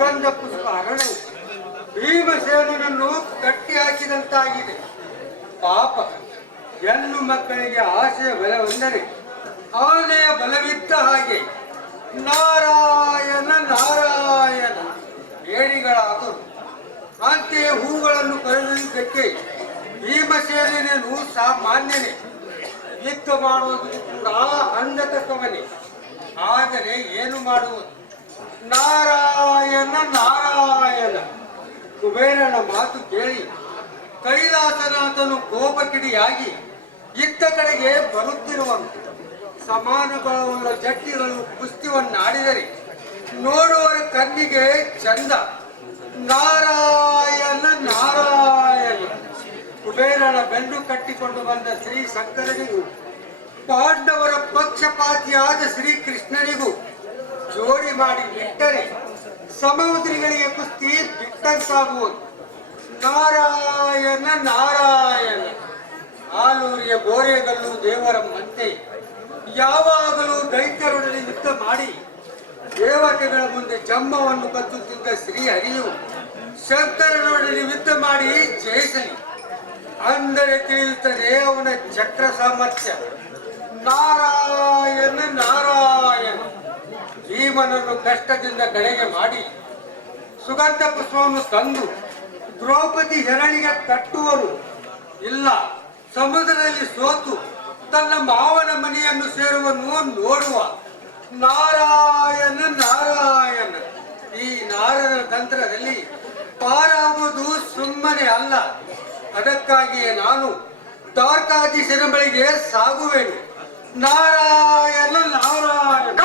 ಸುಗಂಧ ಪುಷ್ಪ ಹರಣವು ಭೀಮಸೇನನನ್ನು ಕಟ್ಟಿ ಹಾಕಿದಂತಾಗಿದೆ. ಪಾಪ, ಹೆಣ್ಣು ಮಕ್ಕಳಿಗೆ ಆಸೆಯ ಬಲವೆಂದರೆ ಆನೆಯ ಬಲವಿದ್ದ ಹಾಗೆ. ನಾರಾಯಣ ನಾರಾಯಣ ಏಣಿಗಳಾದರು. ಅಂತೆಯೇ ಹೂಗಳನ್ನು ಕರೆದೊಯ್ಯುವುದಕ್ಕೆ ಭೀಮಸೇನನು ಸಾಮಾನ್ಯನೇ, ಯುದ್ಧ ಮಾಡುವುದು ಕೂಡ ಅಂಧತತ್ವವನೇ. ಆದರೆ ಏನು ಮಾಡುವುದು? ನಾರಾಯಣ ನಾರಾಯಣ ಕುಬೇರನ ಮಾತು ಕೇಳಿ ಕೈಲಾಸನಾಥನು ಕೋಪಕಿಡಿಯಾಗಿ ಇತ್ತ ಕಡೆಗೆ ಬರುತ್ತಿರುವನು. ಸಮಾನ ಬಲವುಳ್ಳ ಜಟ್ಟಿಗಳು ಕುಸ್ತಿವನ್ನಾಡಿದರೆ ನೋಡುವರ ಕಣ್ಣಿಗೆ ಚಂದ. ನಾರಾಯಣ ನಾರಾಯಣ ಕುಬೇರನ ಬೆನ್ನು ಕಟ್ಟಿಕೊಂಡು ಬಂದ ಶ್ರೀ ಶಂಕರನಿಗೂ ಪಾಂಡವರ ಪಕ್ಷಪಾತಿಯಾದ ಶ್ರೀಕೃಷ್ಣನಿಗೂ ಜೋಡಿ ಮಾಡಿ ಬಿಟ್ಟರೆ ಸಮುದ್ರಿಗಳಿಗೆ ಕುಸ್ತಿ ಬಿಟ್ಟಂತಾಗುವುದು. ನಾರಾಯಣ ನಾರಾಯಣ ಆಲೂರಿಯ ಗೋರೆಗಲ್ಲು ದೇವರ ಮಂತೆ ಯಾವಾಗಲೂ ದೈತ್ಯರೊಡನೆ ಯುದ್ಧ ಮಾಡಿ ದೇವತೆಗಳ ಮುಂದೆ ಜಮ್ಮವನ್ನು ಕಚ್ಚುತ್ತಿದ್ದ ಶ್ರೀಹರಿಯು ಶಂಕರನೊಡನೆ ಯುದ್ಧ ಮಾಡಿ ಜಯಿಸಲಿ. ಅಂದರೆ ತಿಳಿಯುತ್ತದೆ ಅವನ ಚಕ್ರ ಸಾಮರ್ಥ್ಯ. ನಾರಾಯಣ ನಾರಾಯಣ ಭೀಮನನ್ನು ಕಷ್ಟದಿಂದ ಕಡೆಗೆ ಮಾಡಿ ಸುಗಂಧ ಪುಷ್ಪವನ್ನು ತಂದು ದ್ರೌಪದಿ ಹೆರಳಿಗೆ ಕಟ್ಟುವನು. ಇಲ್ಲ, ಸಮುದ್ರದಲ್ಲಿ ಸೋತು ತನ್ನ ಮಾವನ ಮನೆಯನ್ನು ಸೇರುವನು ನೋಡುವ. ನಾರಾಯಣ ನಾರಾಯಣ ಈ ನಾರದ ತಂತ್ರದಲ್ಲಿ ಪಾರಾಗುವುದು ಸುಮ್ಮನೆ ಅಲ್ಲ. ಅದಕ್ಕಾಗಿಯೇ ನಾನು ದ್ವಾರಕಾಧೀಶನ ಬಳಿಗೆ ಸಾಗುವೆನು. ನಾರಾಯಣ ನಾರಾಯಣ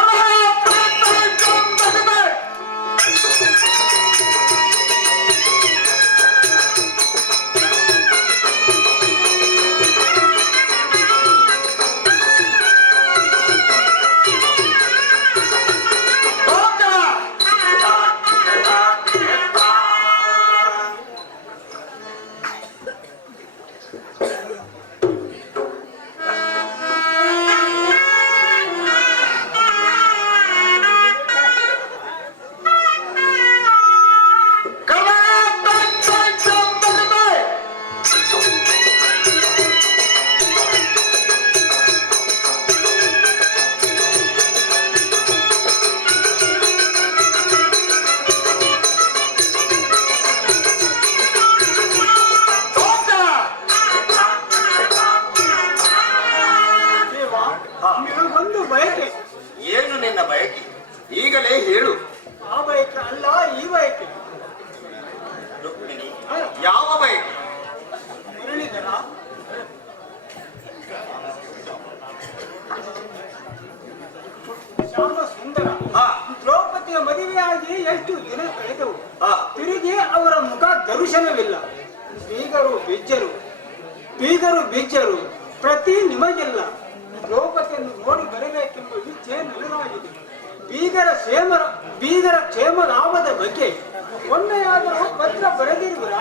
ದ್ರೌಪದಿಯ ಮದುವೆಯಾಗಿ ಎಷ್ಟು ದಿನ ಕಳೆದವು, ತಿರುಗಿ ಅವರ ಮುಖ ದರ್ಶನವಿಲ್ಲ. ಬೀಗರು ಬಿಜ್ಜರು ಪ್ರತಿ ನಿಮಗಿಲ್ಲ. ದ್ರೌಪದಿಯನ್ನು ನೋಡಿ ಬರಬೇಕೆಂಬ ಇಚ್ಛೆ ನನಗಾಗಿದೆ. ಬೀಗರ ಕ್ಷೇಮಲಾಭದ ಬಗ್ಗೆ ಒಮ್ಮೆಯಾದರೂ ಪತ್ರ ಬರೆದಿರುವಿರ?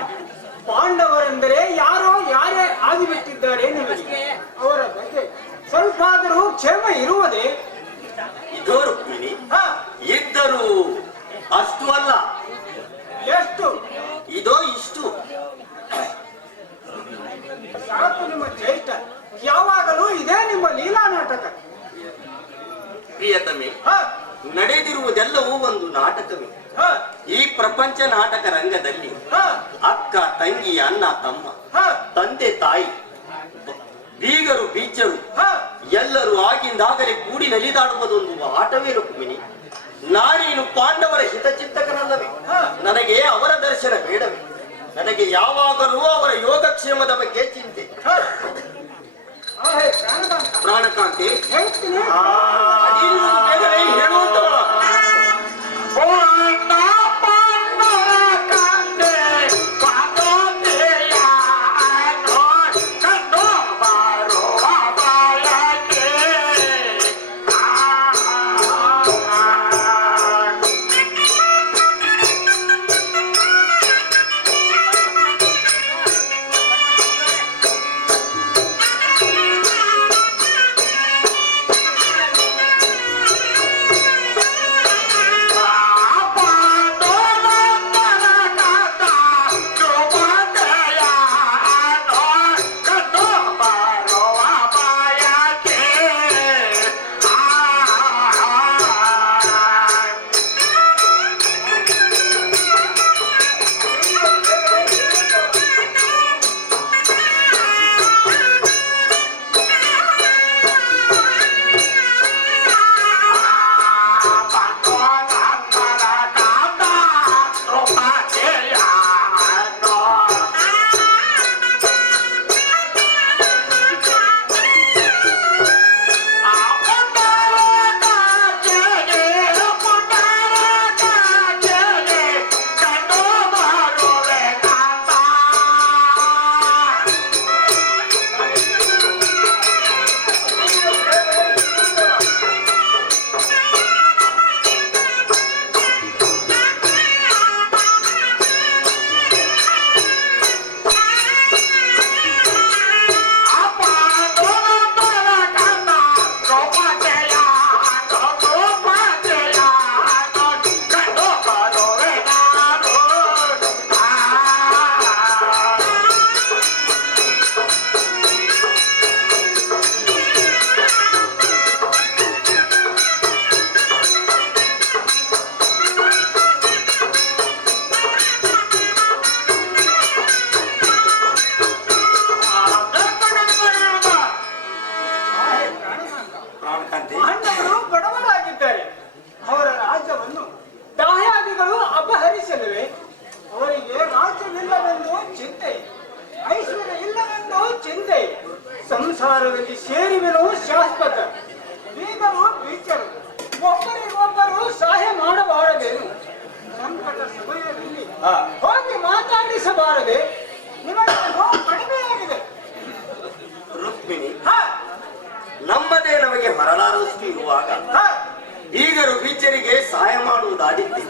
ಪಾಂಡವರೆಂದರೆ ಯಾರೇ ಆಗಿಬಿಟ್ಟಿದ್ದಾರೆ ನಿಮಗೆ. ಅವರ ಬಗ್ಗೆ ಸ್ವಲ್ಪ ಆದರೂ ಕ್ಷೇಮ ಇರುವುದೇ? ಇದೋ ರುಕ್ಮಿಣಿ, ಇದ್ದರು ಅಷ್ಟು ಅಲ್ಲ. ಎಷ್ಟು? ಇದೋ ಇಷ್ಟು. ಸಾಕು ನಿಮ್ಮ ಚೇಷ್ಟ. ಯಾವಾಗಲೂ ಇದೇ ನಿಮ್ಮ ಲೀಲಾ ನಾಟಕ. ಪ್ರಿಯತಮೆ, ನಡೆದಿರುವುದೆಲ್ಲವೂ ಒಂದು ನಾಟಕವೇ. ಈ ಪ್ರಪಂಚ ನಾಟಕ ರಂಗದಲ್ಲಿ ಅಕ್ಕ ತಂಗಿ, ಅಣ್ಣ ತಮ್ಮ, ತಂದೆ ತಾಯಿ, ಬೀಗರು ಬೀಜರು ಎಲ್ಲರೂ ಆಗಿಂದಾಗಲೇ ಕೂಡಿ ನಲಿದಾಡುವುದೊಂದು ಆಟವೇ ರುಕ್ಮಿಣಿ. ನಾನೇನು ಪಾಂಡವರ ಹಿತಚಿಂತಕನಲ್ಲವೇ? ನನಗೆ ಅವರ ದರ್ಶನ ಬೇಡವೇ? ನನಗೆ ಯಾವಾಗಲೂ ಅವರ ಯೋಗಕ್ಷೇಮದ ಬಗ್ಗೆ ಚಿಂತೆ. ಪ್ರಾಣಕಾಂತಿ ಹೇಳುವಂತ ಪ್ರಾಣಕಾಂತಿ. ಪಾಂಡವರು ಬಡವರಾಗಿದ್ದಾರೆ. ಅವರ ರಾಜ್ಯವನ್ನು ದಾಯಾದಿಗಳು ಅಪಹರಿಸಲಿವೆ. ಅವರಿಗೆ ರಾಜ್ಯವಿಲ್ಲವೆಂದು ಚಿಂತೆ, ಐಶ್ವರ್ಯ ಇಲ್ಲವೆಂದು ಚಿಂತೆ, ಸಂಸಾರದಲ್ಲಿ ಸೇರಿವೆನು ಶಾಶ್ವತ. ಬೀಗರು ಬೀಚರು ಒಬ್ಬರಿಗೊಬ್ಬರು ಸಹಾಯ ಮಾಡಬಾರದೇನು? ಸಂಕಟ ಸಮಯದಲ್ಲಿ ಹೋಗಿ ಮಾತಾಡಿಸಬಾರದೆ? ನಿಮಗೆ ಕಡಿಮೆಯಾಗಿದೆ. ರುಕ್ಮಿಣಿ, ನಮ್ಮದೇ ನಮಗೆ ಮರಳಾರಷ್ಟು ಇರುವಾಗ ಬೀಗರು ಬೀಚರಿಗೆ ಸಹಾಯ ಮಾಡುವುದಾದಿತ್ತು.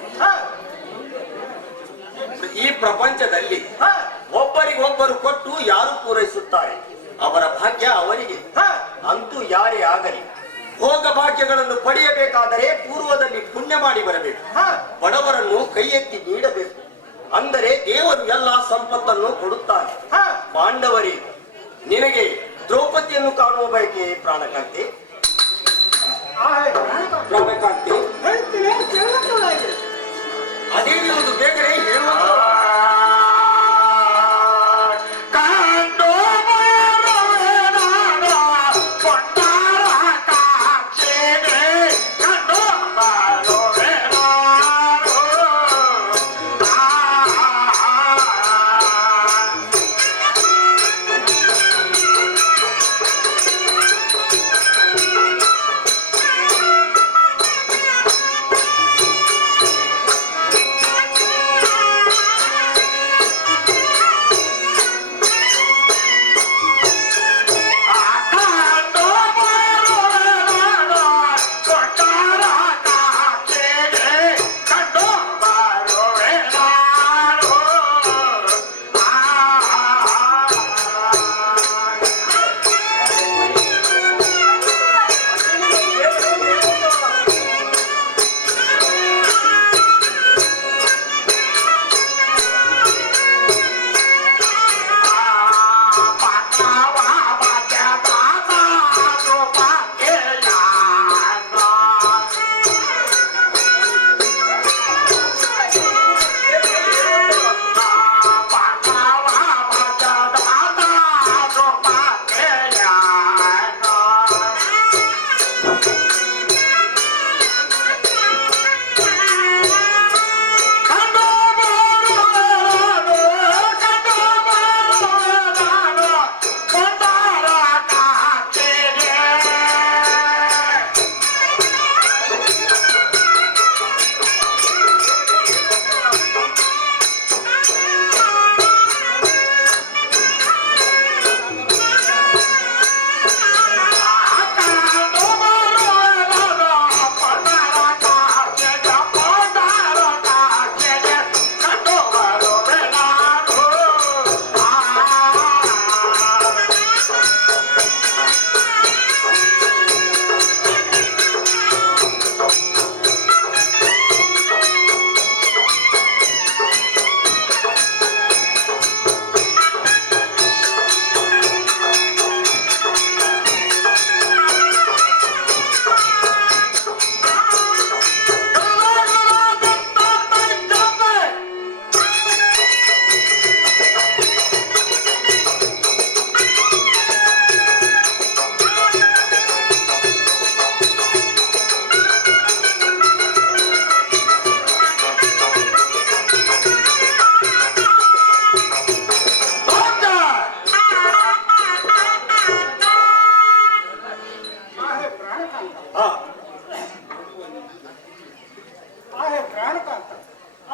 ಈ ಪ್ರಪಂಚದಲ್ಲಿ ಒಬ್ಬರಿಗೊಬ್ಬರು ಕೊಟ್ಟು ಯಾರು ಪೂರೈಸುತ್ತಾರೆ? ಅವರ ಭಾಗ್ಯ ಅವರಿಗೆ. ಅಂತೂ ಯಾರೇ ಆಗಲಿ, ಭೋಗ ಭಾಗ್ಯಗಳನ್ನು ಪಡೆಯಬೇಕಾದರೆ ಪೂರ್ವದಲ್ಲಿ ಪುಣ್ಯ ಮಾಡಿ ಬರಬೇಕು. ಬಡವರನ್ನು ಕೈ ಎತ್ತಿ ನೀಡಬೇಕು. ಅಂದರೆ ದೇವರು ಎಲ್ಲ ಸಂಪತ್ತನ್ನು ಕೊಡುತ್ತಾನೆ. ಪಾಂಡವರೇ, ನಿನಗೆ ದ್ರೌಪದಿಯನ್ನು ಕಾಣುವ ಬಯಕೆ ಪ್ರಾಣಕಾಂತಿ. ಪ್ರಾಣಕಾಂತಿ, ಅದೇನಿರುವುದು ಬೇಗನೆ ಹೇಳುವ.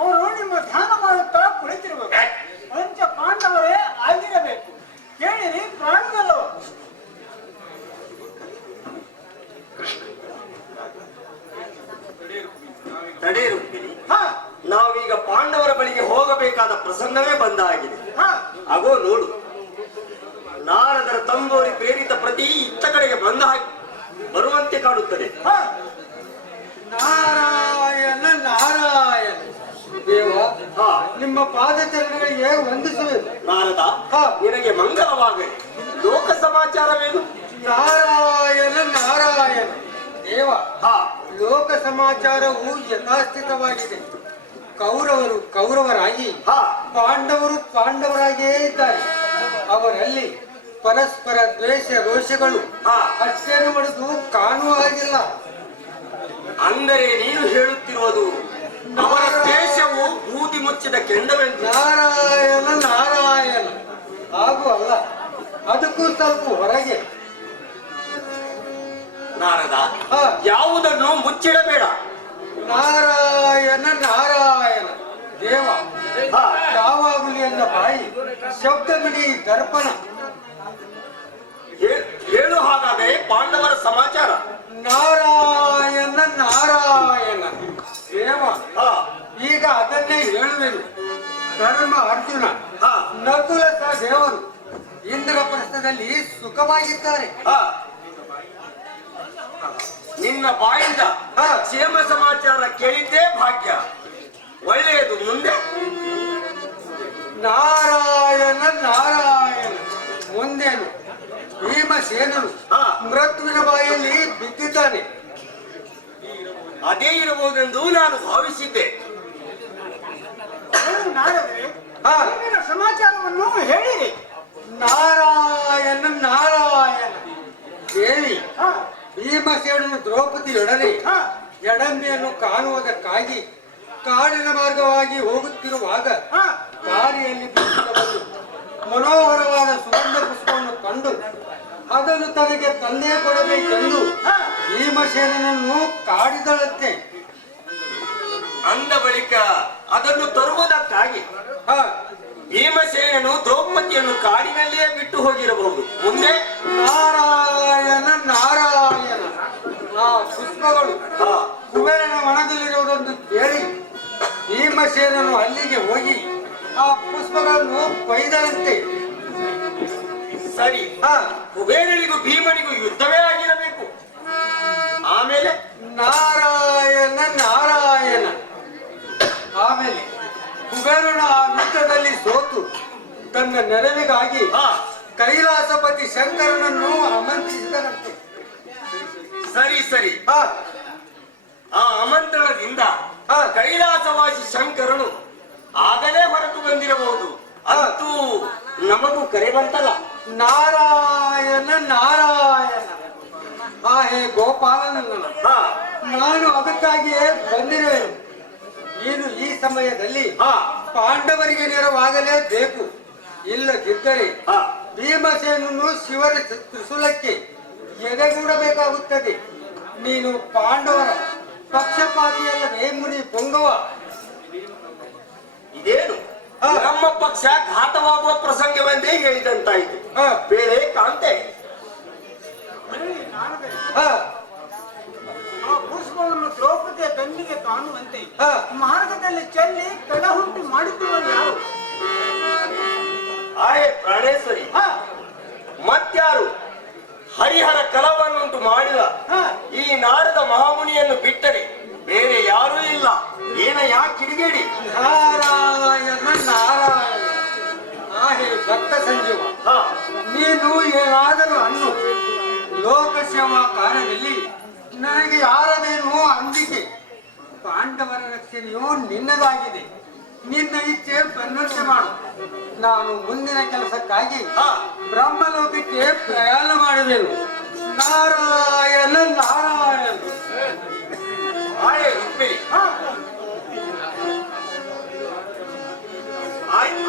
ಅವರು ನಿಮ್ಮ ಧ್ಯಾನ ಮಾಡುತ್ತಾ ಕುಳಿತಿರಬೇಕು. ಪಂಚ ಪಾಂಡವರೇ ಆಗಿರಬೇಕು. ಕೇಳಿರಿ ಪ್ರಾಣದಲ್ಲೋ. ತಡೆ ರುಕ್ಮಿಣಿ, ನಾವೀಗ ಪಾಂಡವರ ಬಳಿಗೆ ಹೋಗಬೇಕಾದ ಪ್ರಸಂಗವೇ ಬಂದಾಗಿದೆ. ಆಗೋ ನೋಡು, ನಾರದರ ತಂಬೋರಿ ಪ್ರೇರಿತ ಪ್ರತಿ ಇತ್ತ ಕಡೆಗೆ ಬಂದ ಹಾಕಿ ಬರುವಂತೆ ಕಾಣುತ್ತದೆ. ನಾರಾಯಣ ನಾರಾಯಣ. ದೇವ, ನಿಮ್ಮ ಪಾದಚರಣೆಗಳಿಗೆ ವಂದಿಸುವೆ. ನಾರದ, ನಿನಗೆ ಮಂಗಲವಾಗಲಿ. ಲೋಕ ಸಮಾಚಾರವೇನು? ನಾರಾಯಣ ನಾರಾಯಣ. ದೇವ, ಲೋಕ ಸಮಾಚಾರವು ಯಥಾಸ್ಥಿತವಾಗಿದೆ. ಕೌರವರು ಕೌರವರಾಗಿ, ಪಾಂಡವರು ಪಾಂಡವರಾಗಿಯೇ ಇದ್ದಾರೆ. ಅವರಲ್ಲಿ ಪರಸ್ಪರ ದ್ವೇಷ ರೋಷಗಳು ಹಾ. ಅಷ್ಟೇನು ಮಾಡುದು ಕಾಣುವ ಹಾಗಿಲ್ಲ. ಅಂದರೆ ನೀನು ಹೇಳುತ್ತಿರುವುದು ಅವರ ದೇಶವು ಬೂದಿ ಮುಚ್ಚಿದ ಕೆಂಡವೆಂದು. ನಾರಾಯಣ ನಾರಾಯಣ ಹಾಗೂ ಅಲ್ಲ, ಅದಕ್ಕೂ ಸ್ವಲ್ಪ ಹೊರಗೆ. ನಾರದ, ಹಾ. ಯಾವುದನ್ನು ಮುಚ್ಚಿಡಬೇಡ. ನಾರಾಯಣ ನಾರಾಯಣ ದೇವ ಹಾ. ಯಾವಾಗಲೂ ಎನ್ನ ಬಾಯಿ ಶಬ್ದಮಿಡಿ ದರ್ಪಣ. ಹೇಳು ಹಾಗಾದರೆ ಪಾಂಡವರ ಸಮಾಚಾರ. ನಾರಾಯಣ ನಾರಾಯಣ ದೇವ ಹಾ. ಈಗ ಅದನ್ನೇ ಹೇಳುವೆನು. ಧರ್ಮ ಅರ್ಜುನ, ಹಾ. ನಕುಲ ದೇವರು ಇಂದ್ರಪ್ರಸ್ಥದಲ್ಲಿ ಸುಖವಾಗಿದ್ದಾರೆ. ಹಾ. ನಿನ್ನ ಬಾಯಿಂದ ಹಾ. ಕ್ಷೇಮ ಸಮಾಚಾರ ಕೇಳಿದ್ದೇ ಭಾಗ್ಯ. ಒಳ್ಳೆಯದು. ಮುಂದೆ ನಾರಾಯಣ ನಾರಾಯಣ ಮುಂದೇನು? ಭೀಮಸೇನನು ಹಾ. ಮೃತ್ಯುವಿನ ಬಾಯಲ್ಲಿ ಬಿದ್ದಿದ್ದಾನೆ. ಅದೇ ಇರಬಹುದೆಂದು ನಾನು ಭಾವಿಸಿದ್ದೆ. ಹಾ. ಸಮಾಚಾರವನ್ನು ಹೇಳಿರಿ. ನಾರಾಯಣ ನಾರಾಯಣ ದೇವಿ ಭೀಮಸೇನನು ದ್ರೌಪದಿಯೊಡನೆ ಎಡಂಬಿಯನ್ನು ಕಾಣುವುದಕ್ಕಾಗಿ ಕಾಡಿನ ಮಾರ್ಗವಾಗಿ ಹೋಗುತ್ತಿರುವಾಗ ದಾರಿಯಲ್ಲಿ ಬಿದ್ದಿದ್ದವನು ಮನೋಹರವಾದ ಸುಗಂಧ ಪುಷ್ಪವನ್ನು ಕಂಡು ಅದನ್ನು ತನಗೆ ತಂದೆ ಕೊಡಬೇಕೆಂದು ಭೀಮಸೇನನನ್ನು ಕಾಡಿದಳಂತೆ. ಅಂದ ಬಳಿಕ ಅದನ್ನು ತರುವುದಕ್ಕಾಗಿ ಹಾ. ಭೀಮಸೇನನು ದ್ರೌಪದಿಯನ್ನು ಕಾಡಿನಲ್ಲಿಯೇ ಬಿಟ್ಟು ಹೋಗಿರಬಹುದು. ಮುಂದೆ ನಾರಾಯಣ ನಾರಾಯಣ ಆ ಪುಷ್ಪಗಳು ಹಾ. ಕುಬೇರನ ವನದಲ್ಲಿರುವುದೊಂದು ಕೇಳಿ ಭೀಮಸೇನನು ಅಲ್ಲಿಗೆ ಹೋಗಿ ಆ ಪುಷ್ಪಗಳನ್ನು ಕೊಯ್ದಂತೆ. ಸರಿ. ಹಾ. ಕುಬೇರನಿಗೂ ಭೀಮನಿಗೂ ಯುದ್ಧವೇ ಆಗಿರಬೇಕು. ಆಮೇಲೆ ನಾರಾಯಣ ನಾರಾಯಣ ಆಮೇಲೆ ಕುಬೇರನ ಆ ಯುದ್ಧದಲ್ಲಿ ಸೋತು ತನ್ನ ನೆರವಿಗಾಗಿ ಹಾ. ಕೈಲಾಸಪತಿ ಶಂಕರನನ್ನು ಆಮಂತ್ರಿಸಿದನಂತೆ. ಸರಿ ಸರಿ. ಹಾ. ಆ ಆಮಂತ್ರಣದಿಂದ ಹಾ. ಕೈಲಾಸವಾಸಿ ಶಂಕರನು ಆಗಲೇ ಹೊರಟು ಬಂದಿರಬಹುದು. ಅಂತೂ ನಮಗೂ ಕರೆ ಬಂತಲ್ಲ. ನಾರಾಯಣ ನಾರಾಯಣ ಆ ಹೇ ಗೋಪಾಲನನ್ನ ಹಾ. ನಾನು ಅದಕ್ಕಾಗಿಯೇ ಬಂದಿರುವೆನು. ನೀನು ಈ ಸಮಯದಲ್ಲಿ ಹಾ. ಪಾಂಡವರಿಗೆ ನೆರವಾಗಲೇಬೇಕು. ಇಲ್ಲದಿದ್ದರೆ ಹಾ. ಭೀಮಸೇನನು ಶಿವನ ತ್ರಿಶೂಲಕ್ಕೆ ಎದೆಗೂಡಬೇಕಾಗುತ್ತದೆ. ನೀನು ಪಾಂಡವರ ಪಕ್ಷಪಾತಿಯಲ್ಲವೇ ಮುನಿ ಪೊಂಗವ? ಇದೇನು ಹಾ. ನಮ್ಮ ಪಕ್ಷ ಘಾತವಾಗುವ ಪ್ರಸಂಗವೆಂದೇ ಹೇಳಿದಂತಾಯಿತು. ಹಾ. ಬೇರೆ ಕಾಂತೆ. ಹಾ. ಆ ಪುಷ್ಪವನ್ನು ದ್ರೌಪದಿಯ ಕಣ್ಣಿಗೆ ಕಾಣುವಂತೆ ಹಾ. ಮಾರ್ಗದಲ್ಲಿ ಚೆಲ್ಲಿ ಕಳಹುಂಟು ಮಾಡಿದ್ದವರು ಯಾರು? ಆಯೇ ಪ್ರಾಣೇಶ್ವರಿ. ಹಾ. ಮತ್ಯಾರು? ಹರಿಹರ ಕಲವನ್ನುಂಟು ಮಾಡಿದ ಹಾ. ಈ ನಾರದ ಮಹಾಮುನಿಯನ್ನು ಬಿಟ್ಟರೆ ಬೇರೆ ಯಾರೂ ಇಲ್ಲ. ಏನಯ್ಯ ಕಿಡಿಗೇಡಿ? ನಾರಾಯಣ ನಾರಾಯಣ ಆ ಹೇ ಭಕ್ತ ಸಂಜೀವ, ಹಾ. ನೀನು ಏನಾದರೂ ಅನ್ನು. ಲೋಕಸೇವಾ ಕಾರ್ಯದಲ್ಲಿ ನನಗೆ ಯಾರದೇನೋ ಅಂದಿಕೆ. ಪಾಂಡವರ ರಕ್ಷಣೆಯು ನಿನ್ನದಾಗಿದೆ. ನಿನ್ನ ಇಚ್ಛೆ ಪನ್ನರ್ಸೆ ಮಾಡು. ನಾನು ಮುಂದಿನ ಕೆಲಸಕ್ಕಾಗಿ ಹಾ. ಬ್ರಹ್ಮಲೋಕಕ್ಕೆ ಪ್ರಯಾಣ ಮಾಡುವೆನು. ನಾರಾಯಣ ನಾರಾಯಣ. ಆಯೇ ರುಕ್ಮಿಣಿ.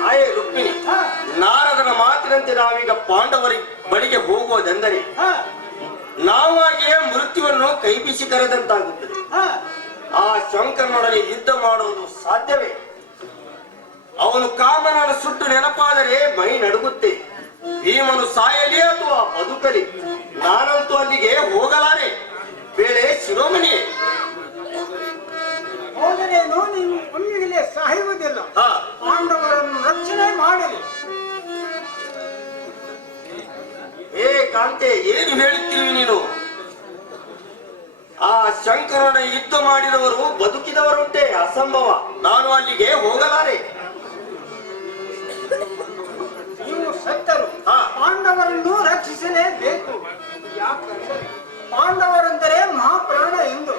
ಆಯೇ ರುಕ್ಮಿಣಿ. ನಾರದನ ಮಾತಿನಂತೆ ನಾವೀಗ ಪಾಂಡವರ ಬಳಿಗೆ ಹೋಗುವುದೆಂದರೆ ನಾವಾಗಿಯೇ ಮೃತ್ಯುವನ್ನು ಕೈಬೀಸಿ ಕರೆದಂತಾಗುತ್ತದೆ. ಆ ಶಂಕರನೊಡನೆ ಯುದ್ಧ ಮಾಡುವುದು ಸಾಧ್ಯವೇ? ಅವನು ಕಾಮನನ್ನು ಸುಟ್ಟು ನೆನಪಾದರೆ ಮೈ ನಡುಗುತ್ತೆ. ಭೀಮನು ಸಾಯಲಿ ಅಥವಾ ಬದುಕಲಿ, ನಾನಂತೂ ಅಲ್ಲಿಗೆ ಹೋಗಲಾರೆ. ಬೇಳೆ ಶಿರೋಮಣಿಯೇ. ಹೋದರೇನು ನೀನು ಒಮ್ಮೆಗೆ ಸಾಯುವುದಿಲ್ಲ. ಹಾ. ಪಾಂಡವರನ್ನು ರಕ್ಷಣೆ ಮಾಡಲಿ. ಏ ಕಾಂತೆ, ಏನು ಹೇಳುತ್ತೀವಿ ನೀನು? ಆ ಶಂಕರನ ಯುದ್ಧ ಮಾಡಿದವರು ಬದುಕಿದವರುಂಟೆ? ಅಸಂಭವ. ನಾನು ಅಲ್ಲಿಗೆ ಹೋಗಲಾರೆ. ನೀವು ಸತ್ತರು ಹಾ. ಪಾಂಡವರನ್ನು ರಕ್ಷಿಸಲೇಬೇಕು. ಯಾಕಂದರೆ ಪಾಂಡವರೆಂದರೆ ಮಹಾಪ್ರಾಣ ಎಂದು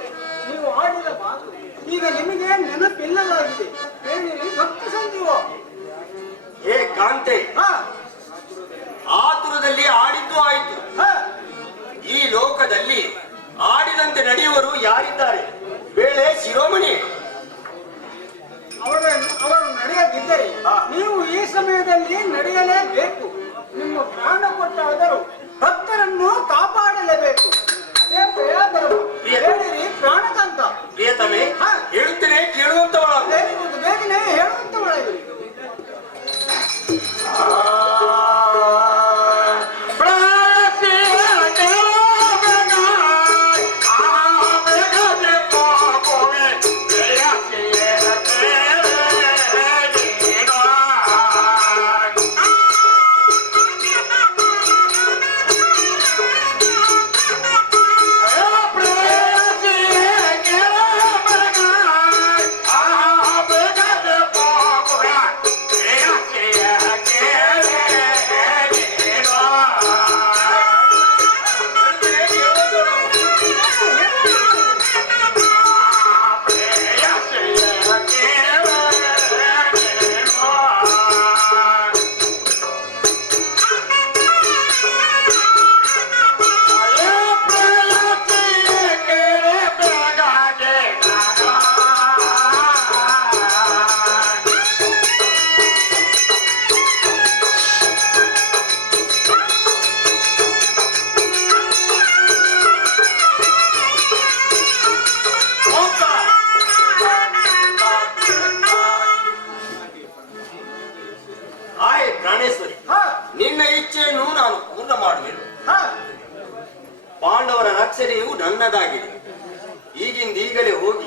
ನೀವು ಆಡಿದ ಮಾತು ಈಗ ನಿಮಗೆ ನೆನಪಿಲ್ಲದಾಗಿದೆ. ಹೇಳಿರಿ ಭಕ್ತ ಸಂಜೀವ. ಏ ಕಾಂತೆ, ಹಾ. ಆತುರದಲ್ಲಿ ನಡೆಯುವರು ಯಾರಿದ್ದಾರೆ? ವೇಳೆ ಶಿರೋಮಣಿ. ಅವರು ನಡೆಯದಿದ್ದರೆ ನೀವು ಈ ಸಮಯದಲ್ಲಿ ನಡೆಯಲೇಬೇಕು. ನಿಮ್ಮ ಪ್ರಾಣ ಕೊಟ್ಟಾದರೂ ಭಕ್ತರನ್ನು ಕಾಪಾಡಲೇಬೇಕು. ಅದೇ ಪ್ರಯಾಣರು. ಹೇಳಿರಿ ಪ್ರಾಣದಂತ. ಪ್ರಿಯತಮೆ, ಹೇಳುತ್ತೇನೆ ಕೇಳುವಂತವಳ. ಬೇಗನೆ ಹೇಳುವಂತವಳಾಗಿರಿ. ಪ್ರಾಣೇಶ್ವರಿ, ನಿನ್ನ ಇಚ್ಛೆಯನ್ನು ನಾನು ಪೂರ್ಣ ಮಾಡುವೆನು. ಪಾಂಡವರ ರಕ್ಷಣೆಯು ನನ್ನದಾಗಿದೆ. ಈಗಲೇ ಹೋಗಿ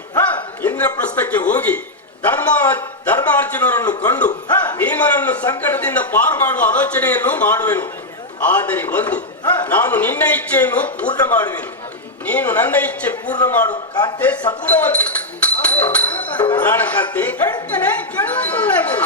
ಇಂದ್ರಪ್ರಸ್ಥಕ್ಕೆ ಹೋಗಿ ಧರ್ಮಾರ್ಜುನರನ್ನು ಕಂಡು ಭೀಮನನ್ನು ಸಂಕಟದಿಂದ ಪಾರು ಮಾಡುವ ಆಲೋಚನೆಯನ್ನು ಮಾಡುವೆನು. ಆದರೆ ಒಂದು, ನಾನು ನಿನ್ನ ಇಚ್ಛೆಯನ್ನು ಪೂರ್ಣ ಮಾಡುವೆನು. ನೀನು ನನ್ನ ಇಚ್ಛೆ ಪೂರ್ಣ ಮಾಡು ಕಾಂತೆ. ಸದ್ಗುಣವಂತೆ ಪ್ರಾಣಕಾಂತೆ. ಹೇಳ್ತೇನೆ ಕೇಳುವಂತವಳಾಗಿರಿ.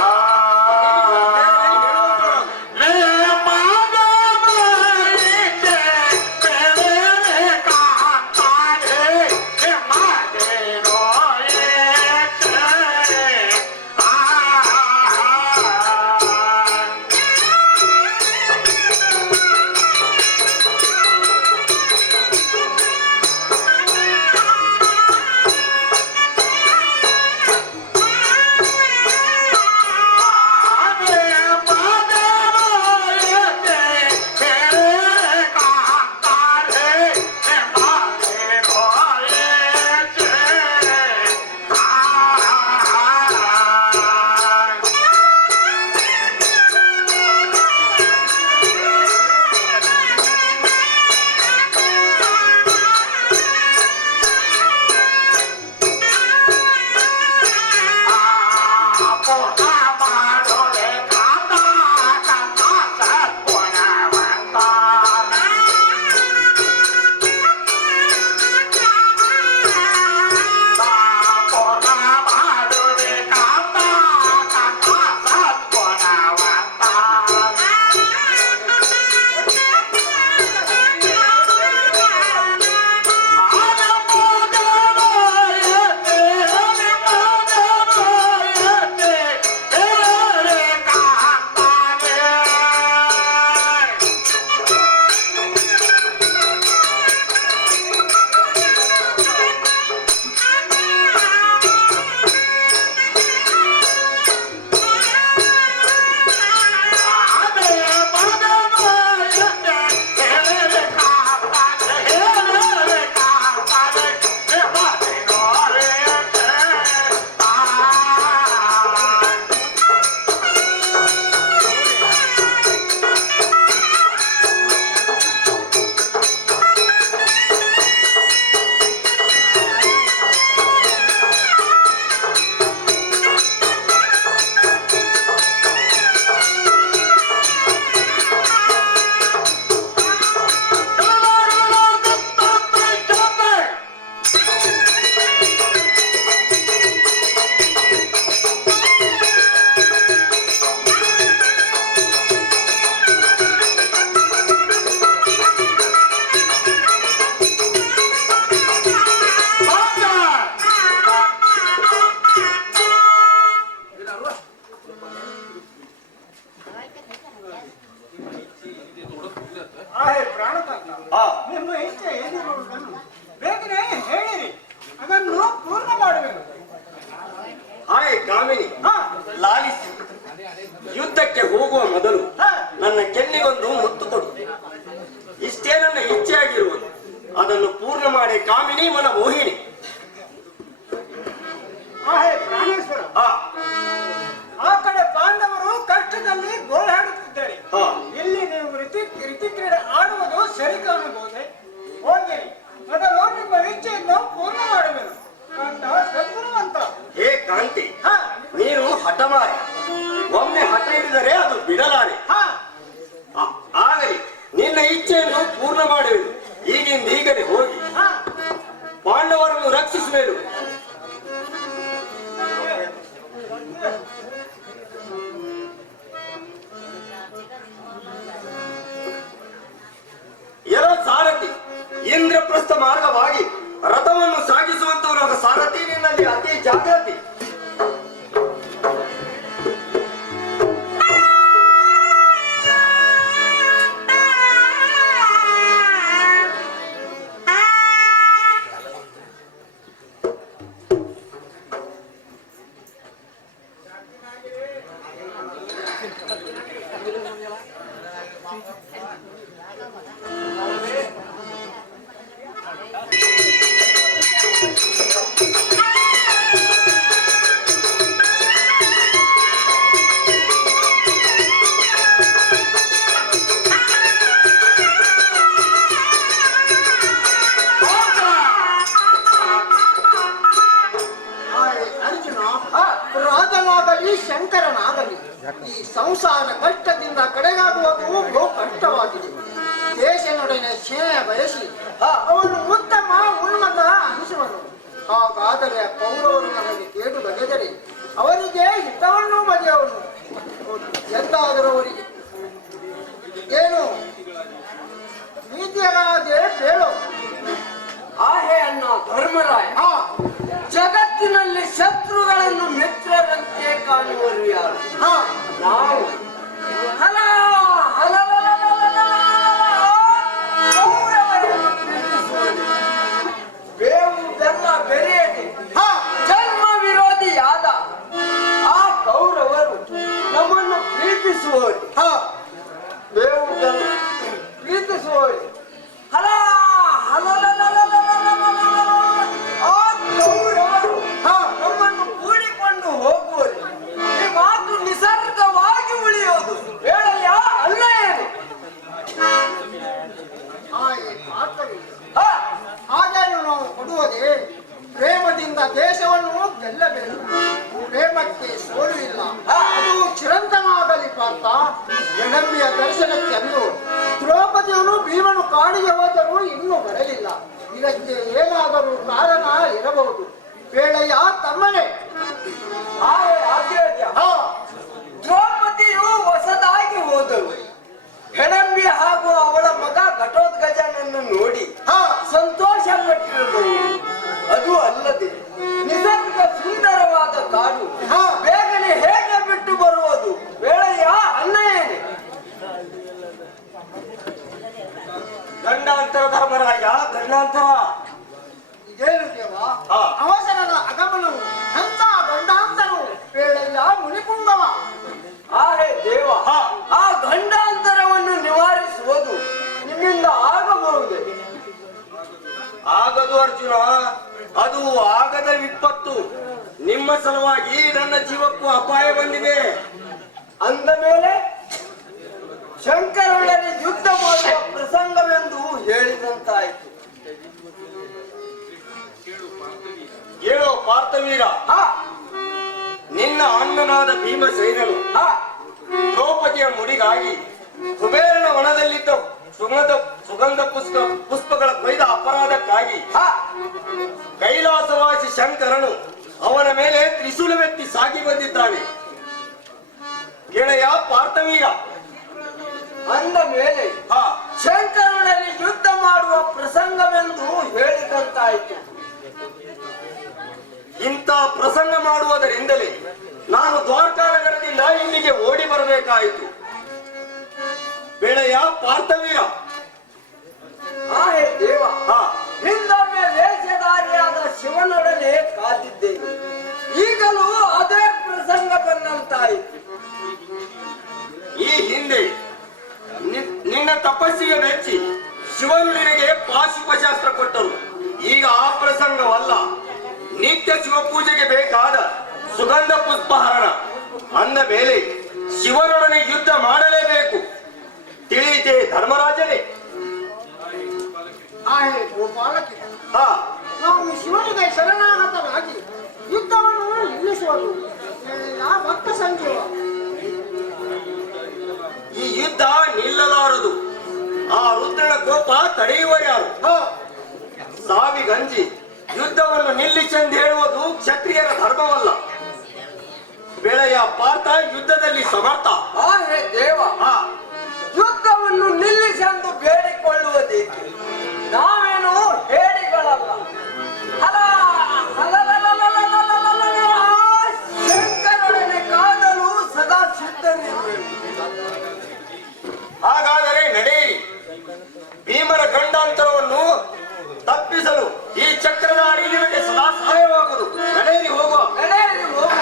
ಮಾಡೆ ಕಾಮಿನಿ ಮನ ಮೋಹಿನಿ. ಪ್ರಾಣೇಶ್ವರ, ಹಾ ಆ ಕಡೆ ಪಾಂಡವರು ಕಷ್ಟದಲ್ಲಿ ಗೋಳಾಡುತ್ತಿದ್ದಾರೆ. ಹಾ ಇಲ್ಲಿ ನೀವು ಋತು ಕ್ರೀಡೆ ಆಡುವುದು ಸರಿ ಕಾಣಬಹುದೇ? ಹೋಗಿ ಮೊದಲು ನಿಮ್ಮ ಇಚ್ಛೆಯನ್ನು ಪೂರ್ಣ ಮಾಡುವೆನು ಅಂತ ಸದ್ಗುಣವಂತ. ಹೇ ಕಾಂತಿ, ಹಾ ನೀನು ಹಠ ಮಾರಿ, ಒಮ್ಮೆ ಹಠ ಹಿಡಿದರೆ ಅದು ಬಿಡಲಾರೆ. ಹಾ ಆಗಲಿ, ನಿನ್ನ ಇಚ್ಛೆಯನ್ನು ಪೂರ್ಣ ಮಾಡುವೆನು. ಈಗಿಂದ ಈಗಲೇ ಹೋಗಿ ಹಾ ಪಾಂಡವರನ್ನು ರಕ್ಷಿಸುವೆನು. ಎರೋ ಸಾರಥಿ, ಇಂದ್ರಪ್ರಸ್ಥ ಮಾರ್ಗವಾಗಿ ರಥವನ್ನು ಸಾಗಿಸುವಂತವನಾದ ಸಾರಥಿ ನಿನ್ನಲ್ಲಿ ಅತಿ ಜಾಗೃತಿ. ರಾಜನಾಗಲಿ ಶಂಕರನಾಗಲಿ ಈ ಸಂಸಾರ ಕಷ್ಟದಿಂದ ಕಡೆಗಾಗುವುದು ಬಹು ಕಷ್ಟವಾಗಿದೆ. ದೇಶನೊಡನೆ ಸ್ನೇಹ ಬಯಸಿ ಅವನು ಉತ್ತಮ ಉನ್ಮತ ಅನಿಸುವನು. ಹಾಗಾದರೆ ಕೌರವರು ನಮಗೆ ಕೇಡು ಬಗೆದರೆ ಅವರಿಗೆ ಹಿತವನ್ನು ಬಗೆಯವನು. ಎಂದಾದರೂ ಅವರಿಗೆ ಏನು ನೀತಿಯಾಗದೆ ಹೇಳು. ಆಹೆ ಅನ್ನ ಧರ್ಮರಾಯ, ಜಗತ್ತಿನಲ್ಲಿ ಶತ್ರುಗಳನ್ನು ಮಿತ್ರರಂತೆ ಕಾಣುವರು ಯಾರು? ನಾವು ಬೇವು ಬೆಲ್ಲ ಬೆರೆಯದೆ ಜನ್ಮ ವಿರೋಧಿಯಾದ ಆ ಕೌರವರು ನಮ್ಮನ್ನು ಪ್ರೀತಿಸುವವರು. ಬೇವು ಬೆಲ್ಲ ಪ್ರೀತಿಸುವವರು ನಮ್ಮನ್ನು ಕೂಡಿಕೊಂಡು ಹೋಗುವರು. ಈ ಮಾತು ನಿಸರ್ಗವಾಗಿ ಉಳಿಯೋದು ಹೇಳಯ್ಯ, ಅಲ್ಲ ಏನು? ಹಾಗೇನು ನಾವು ಕೊಡುವುದೇ? ಪ್ರೇಮದಿಂದ ದೇಶವನ್ನು ಗೆಲ್ಲಬೇಕು. ಪ್ರೇಮಕ್ಕೆ ಸೋಲು ಇಲ್ಲ, ಅದು ಚಿರಂತನವಾಗಲಿ ಪಾರ್ಥ. ಜಗಂಬಿಯ ದರ್ಶನಕ್ಕೆ ಅಂದು ದ್ರೌಪದಿಯನ್ನು ಭೀಮನು ಕಾಡಿಗೆ ಹೋದರೂ ಇನ್ನೂ ಬರಲಿಲ್ಲ. ಇದಕ್ಕೆ ಏನಾದರೂ ಕಾರಣ ಇರಬಹುದು. ಬೇಳೆಯ ತಮ್ಮನೇ ದ್ರೌಪದಿಯು ಹೊಸದಾಗಿ ಹೋದಳು. ಹೆಣಂಬಿ ಹಾಗೂ ಅವಳ ಮಗ ಘಟೋತ್ಕಚನನ್ನು ನೋಡಿ ಸಂತೋಷ ಪಟ್ಟಿರಬಹುದು. ಅದು ಅಲ್ಲದೆ ನಿಸರ್ಗ ಸುಂದರವಾದ ಕಾಡು ಬೇಗನೆ ಹೇಗೆ ಬಿಟ್ಟು ಬರುವುದು? ಬೇಳೆಯ ಅನ್ನ ಏನೆ? ಗಂಡಾಂತರ ಧರ್ಮರಾಯ, ಗಂಡಾಂತರ. ಇದೇನು ದೇವ? ಅವಸರದ ಆಗಮನವು ಎಂತ ಗಂಡಾಂತರವು? ಬೇಳೆಯ ಮುನಿಪುಂಗವ. ಆಹೇ ದೇವ, ಆ ಗಂಡಾಂತರವನ್ನು ನಿವಾರಿಸುವುದು ನಿಮ್ಮಿಂದ ಆಗಬಹುದೇ? ಆಗದು ಅರ್ಜುನ, ಅದು ಆಗದ ವಿಪತ್ತು. ನಿಮ್ಮ ಸಲುವಾಗಿ ನನ್ನ ಜೀವಕ್ಕೂ ಅಪಾಯ ಬಂದಿದೆ. ಅಂದ ಮೇಲೆ ಶಂಕರೊಡನೆ ಯುದ್ಧ ಮಾಡುವ ಪ್ರಸಂಗವೆಂದು ಹೇಳಿದಂತಾಯಿತು. ಹೇಳೋ ಪಾರ್ಥವೀರ, ನಿನ್ನ ಅಣ್ಣನಾದ ಭೀಮಸೇನನು ದ್ರೌಪದಿಯ ಮುಡಿಗಾಗಿ ಕುಬೇರನ ವನದಲ್ಲಿದ್ದ ಸುಗಂಧ ಪುಷ್ಪಗಳ ಕೊಯ್ದ ಅಪರಾಧಕ್ಕಾಗಿ ಕೈಲಾಸವಾಸಿ ಶಂಕರನು ಅವನ ಮೇಲೆ ತ್ರಿಶೂಲವೆತ್ತಿ ಸಾಗಿ ಬಂದಿದ್ದಾನೆ. ಗೆಳೆಯ ಪಾರ್ಥವೀರ, ಅಂದ ಮೇಲೆ ಶಂಕರನಲ್ಲಿ ಯುದ್ಧ ಮಾಡುವ ಪ್ರಸಂಗವೆಂದು ಹೇಳಿದಂತಾಯಿತು. ಇಂಥ ಪ್ರಸಂಗ ಮಾಡುವುದರಿಂದಲೇ ನಾನು ದ್ವಾರಕಾನಗರದಿಂದ ಇಲ್ಲಿಗೆ ಓಡಿ ಬರಬೇಕಾಯಿತು. ಗೆಳೆಯ ಪಾರ್ಥವೀರ, ಆಹೇ ದೇವ, ಹಿಂದೊಮ್ಮೆ ವೇಷಧಾರಿಯಾದ ಶಿವನೊಡನೆ ಕಾದಿದ್ದೇನೆ. ಈಗಲೂ ಅದೇ ಪ್ರಸಂಗ ಬಂದಂತಾಯಿತು. ಈ ಹಿಂದೆ ನಿನ್ನ ತಪಸ್ಸಿಗೆ ಮೆಚ್ಚಿ ಶಿವನು ನಿನಗೆ ಪಾಶುಪಶಾಸ್ತ್ರ ಕೊಟ್ಟರು. ನಿತ್ಯ ಶಿವ ಪೂಜೆಗೆ ಬೇಕಾದ ಸುಗಂಧ ಪುಷ್ಪಹರಣ ಅಂದ ಮೇಲೆ ಶಿವನೊಡನೆ ಯುದ್ಧ ಮಾಡಲೇಬೇಕು. ತಿಳಿಯಿತೆ ಧರ್ಮರಾಜನೇ? ಆಹೆ ಗೋಪಾಲಕ್ಕೆ ಹಾ, ನಾವು ಶಿವನಿಗೆ ಶರಣಾಗತರಾಗಿ ಯುದ್ಧವನ್ನು ನಿಲ್ಲಿಸುವುದು ಆ ಭಕ್ತ ಸಂಜೀವ. ಈ ಯುದ್ಧ ನಿಲ್ಲಲಾರದು. ಆ ರುದ್ರನ ಕೋಪ ತಡೆಯುವ ಯಾರು? ಸಾವಿಗಂಜಿ ಯುದ್ಧವನ್ನು ನಿಲ್ಲಿಸೆಂದು ಹೇಳುವುದು ಕ್ಷತ್ರಿಯರ ಧರ್ಮವಲ್ಲ. ಬೆಳೆಯ ಪಾರ್ಥ ಯುದ್ಧದಲ್ಲಿ ಸಮರ್ಥ. ಆಹೇ ದೇವ, ಹಾ, ಯುದ್ಧವನ್ನು ನಿಲ್ಲಿಸೆಂದು ಬೇಡಿಕೊಳ್ಳುವುದೇಕೆ? ನಾವೇನು ಹೇಡಿಗಳಲ್ಲ. ಶಂಕರೊಡನೆ ಕಾದಲು ಸದಾ ಸಿದ್ಧನಿರುವೆವು. ಹಾಗಾದರೆ ನಡೆಯಿರಿ. ಭೀಮರ ಗಂಡಾಂತರವನ್ನು ತಪ್ಪಿಸಲು ಈ ಚಕ್ರಧಾರಿ ನಿಮಗೆ ಸದಾ ಸಹಾಯವಾಗುವುದು. ನಡೆಯಿರಿ, ಹೋಗುವ. ನಡೆಯಿರಿ, ಹೋಗುವ.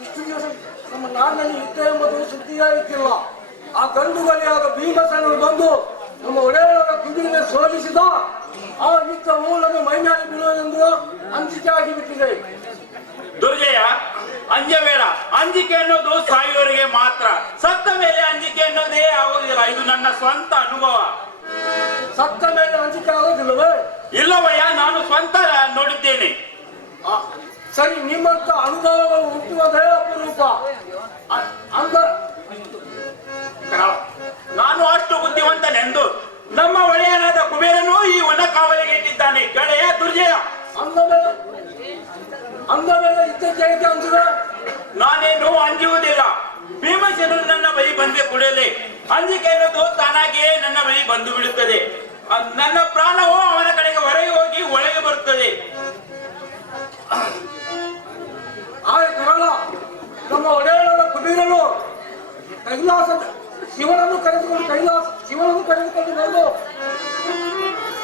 ಇಷ್ಟು ದಿವಸ ನಮ್ಮ ನಾಡಿನಲ್ಲಿ ಯುದ್ಧ ಎಂಬುದು ಸುದ್ದಿಯಾಗಿತ್ತಿಲ್ಲ. ಆ ಗಂಡುಗಲಿಯಾದ ಭೀಮಸೇನರು ಬಂದು ನಮ್ಮ ಒಡೆಯರ ಕುದುರೆಗೆ ಸೋಲಿಸಿದ ಆ ಯುದ್ಧವು ನಮ್ಮ ಮೈಮೇಲೆ ಬೀಳುವುದೆಂದು ಅಂಜಿಕೆ ಆಗಿಬಿಟ್ಟಿದೆ. ದುರ್ಜಯ, ಅಂಜಬೇಡ. ಅಂಜಿಕೆ ಅನ್ನೋದು ಸಾಯುವವರಿಗೆ ಮಾತ್ರ. ಸತ್ತ ಮೇಲೆ ಅಂಜಿಕೆ ಅನ್ನೋದೇ ಆಗುವುದಿಲ್ಲ. ಇದು ನನ್ನ ಸ್ವಂತ ಅನುಭವ. ಸತ್ತ ಮೇಲೆ ಅಂಜಿಕೆ ಆಗೋದಿಲ್ಲವೇ? ಇಲ್ಲವಯ್ಯ, ನಾನು ಸ್ವಂತ ನೋಡಿದ್ದೇನೆ. ಸರಿ, ನಿಮ್ಮಂತ ಅನುಭವಗಳು ಹುಟ್ಟುವುದೇ ಅಪರೂಪ. ನಾನು ಅಷ್ಟು ಬುದ್ಧಿವಂತನೆಂದು ನಮ್ಮ ಒಡೆಯನಾದ ಕುಬೇರನು ಈ ವನ ಕಾವಲಿಗೆ ಇಟ್ಟಿದ್ದಾನೆ. ಗೆಳೆಯ ದುರ್ಜಯ, ಅಂದ ಮೇಲೆ ಇದ್ದಕ್ಕೆ ಅಂಜಿದೆ. ನಾನೇನು ಅಂಜುವುದಿಲ್ಲ. ಭೀಮಸೇನರು ನನ್ನ ಬಳಿ ಬಂದ ಕೂಡಲೇ ಅಂಜಿಕೆ ಅನ್ನೋದು ತಾನಾಗಿಯೇ ನನ್ನ ಬಳಿ ಬಂದು ಬಿಡುತ್ತದೆ. ನನ್ನ ಪ್ರಾಣವು ಅವನ ಕಡೆಗೆ ಹೊರಗೆ ಹೋಗಿ ಒಳಗೆ ಬರುತ್ತದೆ. ಕರಾಳ, ನಮ್ಮ ಒಡೆಯರ ಕುಬೇರನು ಶಿವನನ್ನು ಕರೆದುಕೊಂಡು ಬಂದು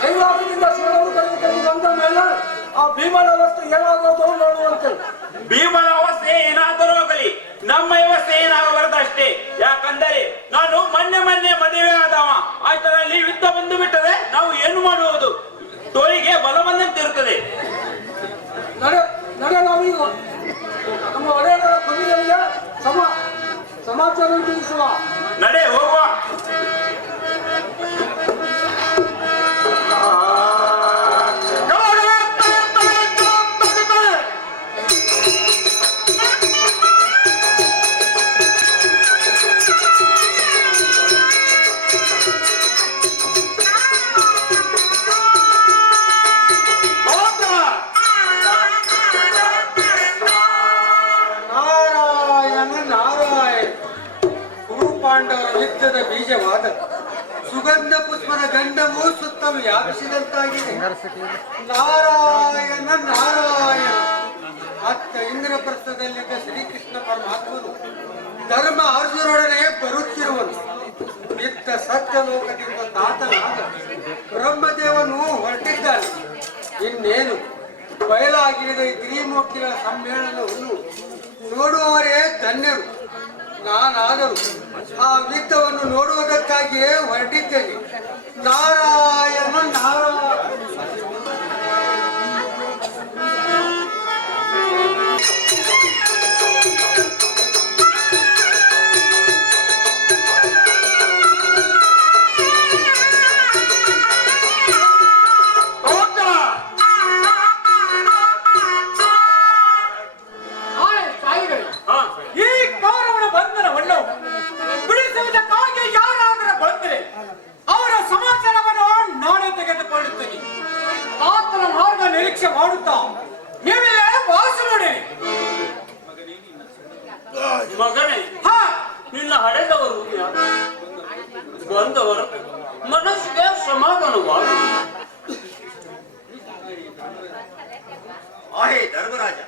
ಕೈಲಾಸದಿಂದ ಶಿವನನ್ನು ಕರೆದುಕೊಂಡು ಬಂದ ಮೇಲೆ ಆ ಭೀಮನ ಅವಸ್ಥೆ ಏನಾಗೋದು ನೋಡುವಂತೆ. ಭೀಮನ ಅವಸ್ಥೆ ಏನಾದರೂ ಆಗಲಿ, ನಮ್ಮ ವ್ಯವಸ್ಥೆ ಏನಾಗಬಾರದು ಅಷ್ಟೇ. ಯಾಕಂದರೆ ನಾನು ಮೊನ್ನೆ ಮದುವೆ ಆದವ. ಆತನಲ್ಲಿ ಯುದ್ಧ ಬಂದು ಬಿಟ್ಟರೆ ನಾವು ಏನು ಮಾಡುವುದು? ತೋಳಿಗೆ ಬಲ ಬಂದಂತಿರುತ್ತದೆ. ನಡೆ ನಾವೀಗ ನಮ್ಮ ಒಡೆಯರ ಕುಬೇರನಿಗೆ ಸಮಾಚಾರ ತಿಳಿಸುವ. ನಡೆ, ಹೋಗುವ. ಯುದ್ಧದ ಬೀಜವಾದ ಸುಗಂಧ ಪುಷ್ಪದ ಗಂಧವು ಸುತ್ತಲೂ ವ್ಯಾಪಿಸಿದಂತಾಗಿದೆ. ನಾರಾಯಣ ನಾರಾಯಣ. ಅತ್ತ ಇಂದ್ರಪ್ರಸ್ಥದಲ್ಲಿದ್ದ ಶ್ರೀಕೃಷ್ಣ ಪರಮಾತ್ಮನು ಧರ್ಮ ಅರ್ಜುನೊಡನೆ ಬರುತ್ತಿರುವನು. ಇತ್ತ ಸತ್ಯಲೋಕದಿಂದ ತಾತನಾದ ಬ್ರಹ್ಮದೇವನು ಹೊರಟಿದ್ದಾನೆ. ಇನ್ನೇನು ಬಯಲಾಗಿರಿದ ಈ ತ್ರಿಮೂರ್ತಿಗಳ ಸಮ್ಮೇಳನವನ್ನು ನೋಡುವವರೇ ಧನ್ಯರು. ನಾನಾದರೂ ಆ ಯುದ್ಧವನ್ನು ನೋಡುವುದಕ್ಕಾಗಿಯೇ ಹೊರಟಿದ್ದೇನೆ. ನಾರಾಯಣ ನಾರಾಯಣ. ಮಾಡುತ್ತಾ ನೀವೆಲ್ಲ ವಾಸ ಮಾಡಿ. ಮಗನೇ, ನಿನ್ನ ಹಳೆದವರು ಬಂದವರು ಮನಸ್ಸಿಗೆ ಸಮಾಧಾನವಾಗ. ಆಹೇ ಧರ್ಮರಾಜ,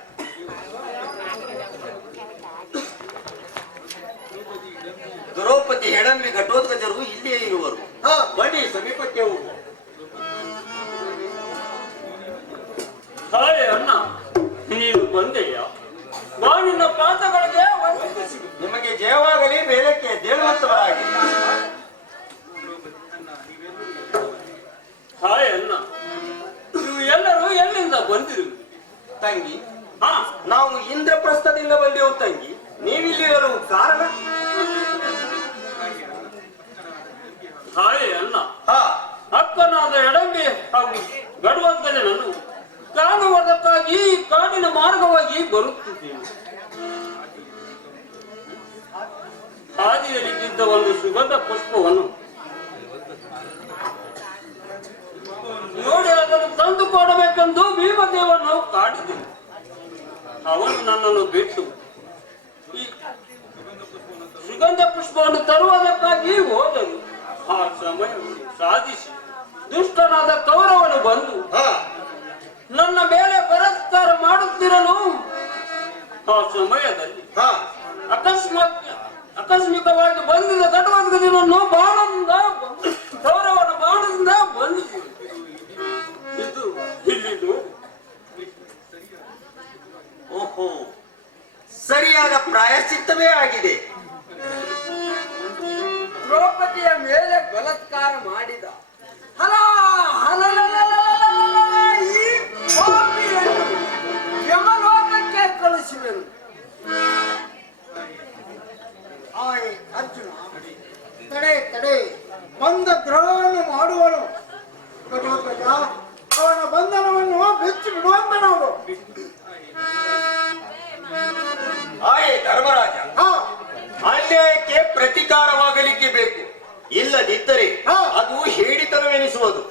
ದ್ರೌಪದಿ ಹೆಡಂಬಿ ಘಟೋತ್ಕಚರು ಇಲ್ಲಿಯೇ ಇರುವರು. ಬನ್ನಿ ಸಮೀಪಕ್ಕೆ ಹೋಗುವ. ಹಾಯ್ ಅಣ್ಣ, ನೀನು ಬಂದೆಯ? ನಿನ್ನ ಪಾದಗಳಿಗೆ ವಂದಿಸುವೆ. ನಿಮಗೆ ಜಯವಾಗಲಿ, ಮೇಲಕ್ಕೆ ದೇಳುವಂತವರಾಗಿ. ಹಾಯ್ ಅಣ್ಣ, ನೀವು ಎಲ್ಲರೂ ಎಲ್ಲಿಂದ ಬಂದಿರು? ತಂಗಿ, ನಾವು ಇಂದ್ರಪ್ರಸ್ಥದಿಂದ ಬಂದೆವು ತಂಗಿ. ನೀವಿಲ್ಲಿರಲು ಕಾರಣ? ಹಾಯ್ ಅಣ್ಣ, ಅಕ್ಕನಾದ ಎಡಂಬಿ ಹಾಗೂ ಗಡುವಂತಲೇ ನಾನು ಕಾಣುವುದಕ್ಕಾಗಿ ಕಾಡಿನ ಮಾರ್ಗವಾಗಿ ಬರುತ್ತಿದ್ದೇನೆ. ಹಾದಿಯಲ್ಲಿ ಬಿದ್ದ ಒಂದು ಸುಗಂಧ ಪುಷ್ಪವನ್ನು ನೋಡಿ ಅದನ್ನು ತಂದು ಕೊಡಬೇಕೆಂದು ಭೀಮದೇವನು ಕಾಡಿದೆನು. ಅವನು ನನ್ನನ್ನು ಬಿಟ್ಟು ಈ ಸುಗಂಧ ಪುಷ್ಪವನ್ನು ತರುವುದಕ್ಕಾಗಿ ಹೋದನು. ಆ ಸಮಯ ಸಾಧಿಸಿ ದುಷ್ಟನಾದ ಕೌರವನು ಬಂದು ನನ್ನ ಮೇಲೆ ಪರಸ್ಕಾರ ಮಾಡುತ್ತಿರಲು ಆ ಸಮಯದಲ್ಲಿ ಆಕಸ್ಮಿಕವಾಗಿ ಬಂದಿದ್ದ ಘಟವರ್ಗದಿನನ್ನು ಬಾಣದಿಂದ ಕೌರವನ ಬಾಣದಿಂದ ಬಂದಿದೆ. ಇದು ಇಲ್ಲಿದು. ಓಹೋ, ಸರಿಯಾದ ಪ್ರಾಯಶ್ಚಿತ್ತವೇ ಆಗಿದೆ. ದ್ರೌಪದಿಯ ಮೇಲೆ ಬಲಾತ್ಕಾರ ಮಾಡಿದ ಈ ಪಾಪಿಯನ್ನು ಯಮಲೋಕಕ್ಕೆ ಕಳಿಸುವೆನು. ಅರ್ಜುನ, ತಡೆ ಬಂದ ದ್ರೋಹವನ್ನು ಮಾಡುವನು. ಘಟೋತ್ಕಚ, ಅವನ ಬಂಧನವನ್ನು ಬೆಚ್ಚಿ ಬಿಡುವಂತ ನಾವು. ಆಯೇ ಧರ್ಮರಾಜ, ಅನ್ಯಾಯಕ್ಕೆ ಪ್ರತಿಕಾರವಾಗಲಿಕ್ಕೆ ಬೇಕು. ಇಲ್ಲದಿದ್ದರೆ ಅದು ಹೇಳಿತನವೆನಿಸುವುದು.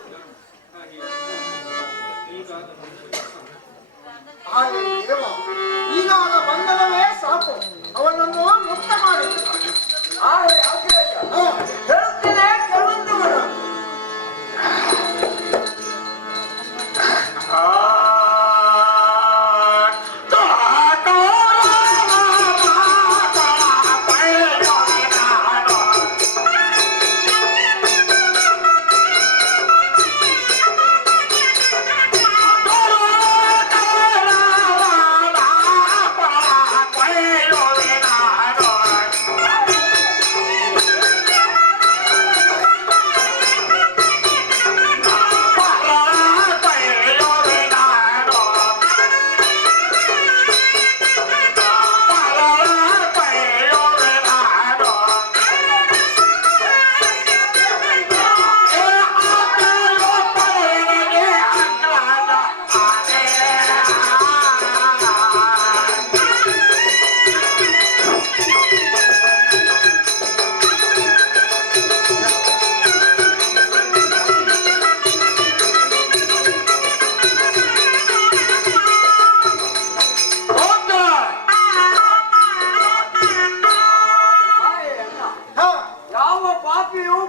ಈಗ ಅವನ ಬಂಧನವೇ ಸಾಕು, ಅವನನ್ನು ಮುಕ್ತ ಮಾಡಿ. ಹೇಳುತ್ತೇನೆ, ಕೆಲವೊಂದು ಮರ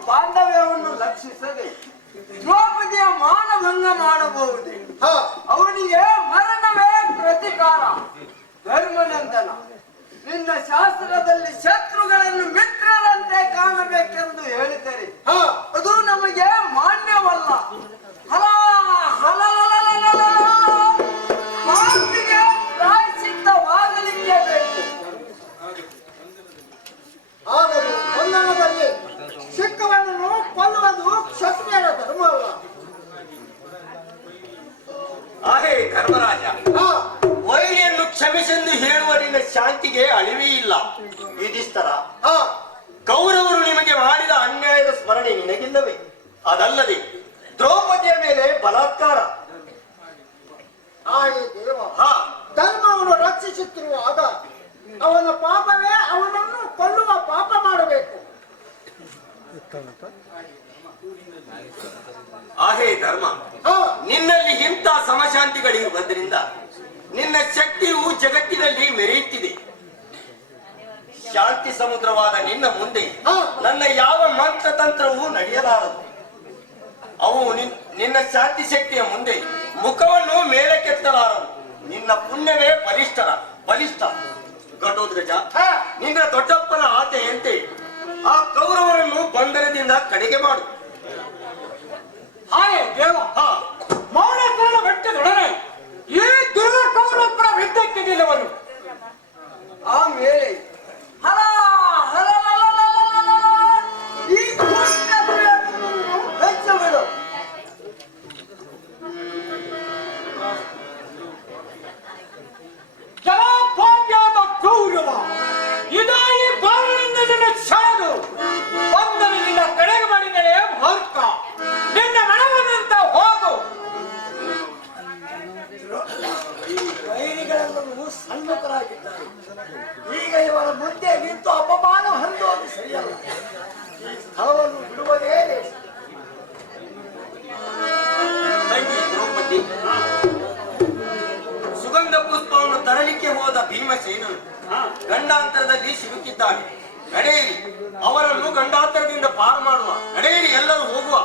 ಬಾಂಧವ್ಯವನ್ನು ಲಕ್ಷಿಸದೆ ದ್ರೌಪದಿಯ ಮಾನಭಂಗ ಮಾಡಬಹುದೇ? ಅವನಿಗೆ ಮರಣವೇ ಪ್ರತಿಕಾರ. ಧರ್ಮನಂದನ, ನಿನ್ನ ಶಾಸ್ತ್ರದಲ್ಲಿ ಶತ್ರುಗಳನ್ನು ಮಿತ್ರರಂತೆ ಕಾಣಬೇಕೆಂದು ಹೇಳಿದರೆ ಅದು ನಮಗೆ ಮಾನ್ಯವಲ್ಲ. ಮಾತಿಗೆ ಪ್ರಾಯಶ್ಚಿತ್ತವಾಗಲಿಕ್ಕೆ ಬೇಕು. ಆದರೂ ಬಂಧನದಲ್ಲಿ ಸಿಕ್ಕವನ್ನು ಕೊಲ್ಲುವುದು ಕ್ಷತ್ರಿಯರ ಧರ್ಮವಲ್ಲ. ಆಹೇ ಧರ್ಮರಾಜ, ವೈರಿಯನ್ನು ಕ್ಷಮಿಸೆಂದು ಹೇಳುವ ನಿನ್ನ ಶಾಂತಿಗೆ ಅಳಿವೇ ಇಲ್ಲ. ಯುಧಿಷ್ಠರ, ಕೌರವರು ನಿಮಗೆ ಮಾಡಿದ ಅನ್ಯಾಯದ ಸ್ಮರಣೆ ನಿನಗಿಲ್ಲವೇ? ಅದಲ್ಲದೆ ದ್ರೌಪದಿಯ ಮೇಲೆ ಬಲಾತ್ಕಾರ. ಧರ್ಮವನ್ನು ರಕ್ಷಿಸುತ್ತಿರುವಾಗ ಅವನ ಪಾಪವೇ ಅವನನ್ನು ಕೊಲ್ಲುವ ಪಾಪ ಮಾಡಬೇಕು. ಆಹೇ ಧರ್ಮ, ನಿನ್ನಲ್ಲಿ ಇಂಥ ಸಮಶಾಂತಿಗಳಿರುವುದರಿಂದ ನಿನ್ನ ಶಕ್ತಿಯು ಜಗತ್ತಿನಲ್ಲಿ ಮೆರೆಯುತ್ತಿದೆ. ಶಾಂತಿ ಸಮುದ್ರವಾದ ನಿನ್ನ ಮುಂದೆ ನನ್ನ ಯಾವ ಮಂತ್ರತಂತ್ರವೂ ನಡೆಯಲಾರದು. ಅವು ನಿನ್ನ ಶಾಂತಿ ಶಕ್ತಿಯ ಮುಂದೆ ಮುಖವನ್ನು ಮೇಲೆ ಕೆತ್ತಲಾರವು. ನಿನ್ನ ಪುಣ್ಯವೇ ಬಲಿಷ್ಠ. ಘಟೋತ್ಕಚ, ನಿನ್ನ ದೊಡ್ಡಪ್ಪನ ಆಜ್ಞೆಯಂತೆ ಆ ಕೌರವರನ್ನು ಬಂಧನದಿಂದ ಕಡೆಗೆ ಮಾಡು. ಹಾಯ್ ದೇವ ಮೌನಪೂರ್ಣ ಬೆಟ್ಟದೊಡನೆ ಈ ದುರ್ಗಕ್ಕವರೊಬ್ಬರ ವಿದ್ಯಕ್ಕೆ ನಿಲ್ಲವನು. ಆಮೇಲೆ ಹಲ ಹಲ ಈ ಬೆಚ್ಚಬಿಡು. ಜಲಪಾತ್ಯಾದ ಗೌರವ ಇದಾ ಈ ಬಾಲನಿಂದ ನಿನ್ನ ಸಾದು ಬಂಧನದಿಂದ ಕಡೆಗೆ ಮಾಡಿದರೆ ಮಾರ್ಕ ನಿನ್ನ ಮನವನ್ನಂತ ಹೋಗು. ವೈರಿಗಳೆಲ್ಲರೂ ಸನ್ಮುಖರಾಗಿದ್ದಾರೆ. ಈಗ ಇವರ ಮುಂದೆ ನಿಂತು ಅಪಮಾನ ಹೊಂದೋದು ಸರಿಯಲ್ಲ. ಈ ಸ್ಥಳವನ್ನು ಬಿಡುವುದೇ ಲೇಸು. ತಂಗಿ ದ್ರೌಪದಿ, ಸುಗಂಧ ಪುಷ್ಪವನ್ನು ತರಲಿಕ್ಕೆ ಹೋದ ಭೀಮಸೇನನು ಗಂಡಾಂತರದಲ್ಲಿ ಸಿಲುಕಿದ್ದಾನೆ. ನಡೆಯಿರಿ, ಅವರನ್ನು ಗಂಡಾಂತರದಿಂದ ಪಾರು ಮಾಡುವ. ನಡೆಯಿರಿ, ಎಲ್ಲರೂ ಹೋಗುವ.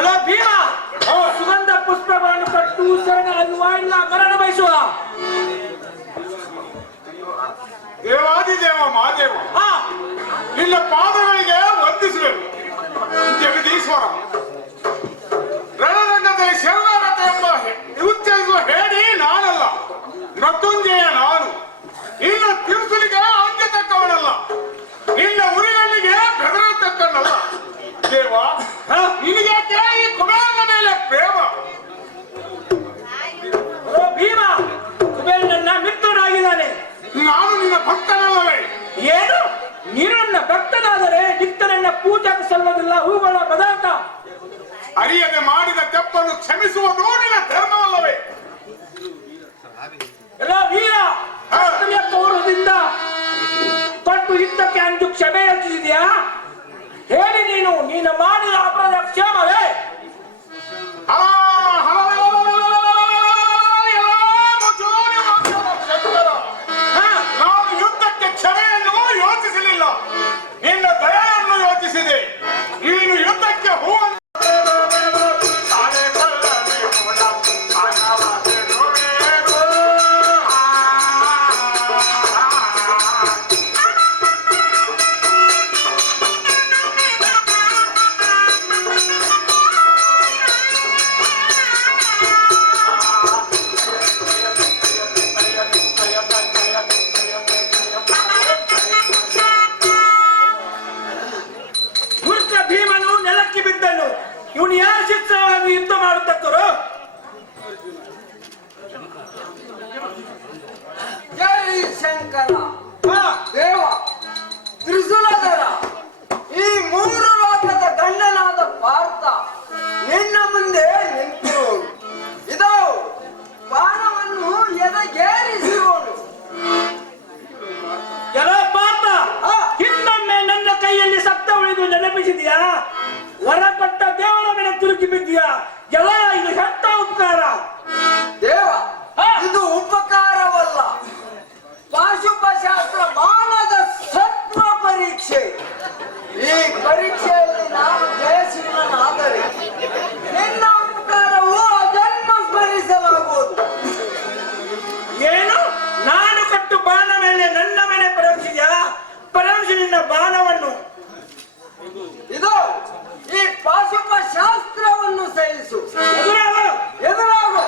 ಎಲ್ಲ ಭೀಮ ಸುಗಂಧ ಪುಷ್ಪಗಳನ್ನು ಕಟ್ಟು ಶರಣಾಗುವ ಇಲ್ಲ ಮರಣ ಬಯಸುವ. ದೇವಾದಿದೇವ ಮಾದೇವ, ನಿನ್ನ ಪಾದಗಳಿಗೆ ವಂದಿಸಬೇಕು. ಜಗದೀಶ್ವರ, ರಣರಂಗದಲ್ಲಿ ಶರಣಾಗತ ಎಂಬ ಉಚ್ಚರಿಸುವ ಹೇಳಿ ನಾನಲ್ಲ, ಮೃತ್ಯುಂಜಯ ನಾನು. ನಿನ್ನ ತಿರುಸಲಿಗೆ ಅಂಜತಕ್ಕವನಲ್ಲ, ನಿನ್ನ ಉರಿಗಳಿಗೆ ಬೆದರತಕ್ಕನಲ್ಲ. ದೇವ, ನಿನಗೆ ಈ ಕುಬೇರನ ಮೇಲೆ ಪ್ರೇಮ. ಓ ಭೀಮ, ಕುಬೇರ ನನ್ನ ಮಿತ್ರನಾಗಿದ್ದಾನೆ. ನಾನು ನಿನ್ನ ಭಕ್ತನಲ್ಲವೇ? ಏನು ನೀನು ನನ್ನ ಭಕ್ತನಾದರೆ ನಿತ್ಯನನ್ನ ಪೂಜೆಗೆ ಸಲ್ಲೋದಿಲ್ಲ ಹೂಗಳ ಪದಾರ್ಥ. ಅರಿಯದೆ ಮಾಡಿದ ತಪ್ಪನ್ನು ಕ್ಷಮಿಸುವುದು ನಿನ್ನ ಧರ್ಮವಲ್ಲವೇ? ಎಲ್ಲ ವೀರ ಕ್ಷತ್ರಿಯ ಪೌರದಿಂದ ತೊಟ್ಟು ಯುದ್ಧಕ್ಕೆ ಅಂದು ಕ್ಷಮೆ ಯಾಚಿಸಿದ್ಯಾ? ಹೇಳಿ ನೀನು ಮಾಡಿದ ಅಪರಾಧ ಕ್ಷೇಮವೇ? ನಾನು ಯುದ್ಧಕ್ಕೆ ಕ್ಷಮೆಯನ್ನು ಯೋಚಿಸಲಿಲ್ಲ, ನಿನ್ನ ದಯೆಯನ್ನು ಯೋಚಿಸಿದೆ. ನೀನು ಯುದ್ಧಕ್ಕೆ ಹೂವನ್ನು ಭೀಮನು ನೆಲಕ್ಕೆ ಬಿದ್ದನು. ಇವನು ಯಾರ ಶಿಕ್ಷವಾಗಿ ಯುದ್ಧ ಮಾಡುತ್ತಕ್ಕರು? ಜೈ ಶಂಕರ, ದೇವ, ತ್ರಿಶೂಲಧರ, ಈ ಮೂರು ಲೋಕದ ಗಂಡನಾದ ಪಾರ್ಥ ನಿನ್ನ ಮುಂದೆ ನಿಂತಿರುವನು. ಇದೋ ಬಾಣವನ್ನು ಎದೆಗೇರಿಸಿರುವನು. ಎಲ್ಲ ಪಾರ್ಥ, ಇನ್ನೊಮ್ಮೆ ನನ್ನ ಕೈಯಲ್ಲಿ ಸತ್ತ ಉಳಿದು ನೆನಪಿಸಿದ್ಯಾ? ಹೊರಪಟ್ಟ ದೇವರ ಮೇಲೆ ತುರುಕಿ ಬಿದ್ದೀಯಾ? ಎಲ್ಲ ಇದು ಸತ್ತ ಉಪಕಾರ. ದೇವ, ಇದು ಉಪಕಾರವಲ್ಲ, ಪಾಶುಪಶಾಸ್ತ್ರ ಬಾಣದ ಸತ್ವ ಪರೀಕ್ಷೆ. ಈ ಪರೀಕ್ಷೆಯಲ್ಲಿ ನಾನು ಜಯಶೀಲನಾದರೆ ನಿನ್ನ ಉಪಕಾರವು ಅಜನ್ಮ ಸ್ಮರಿಸಲಾಗುವುದು. ಏನು ನಾನು ಕಟ್ಟು ಬಾಣ ಮೇಲೆ ನನ್ನ ಮೇಲೆ ಪರೀಕ್ಷೆಯ ಪರೀಕ್ಷೆ ನಿನ್ನ ಬಾಣವನ್ನು ಇದು ಈ ಪಾಶುಪಶಾಸ್ತ್ರವನ್ನು ಸಹಿಸು. ಎದುರಾಗು. ಎದುರಾಗು.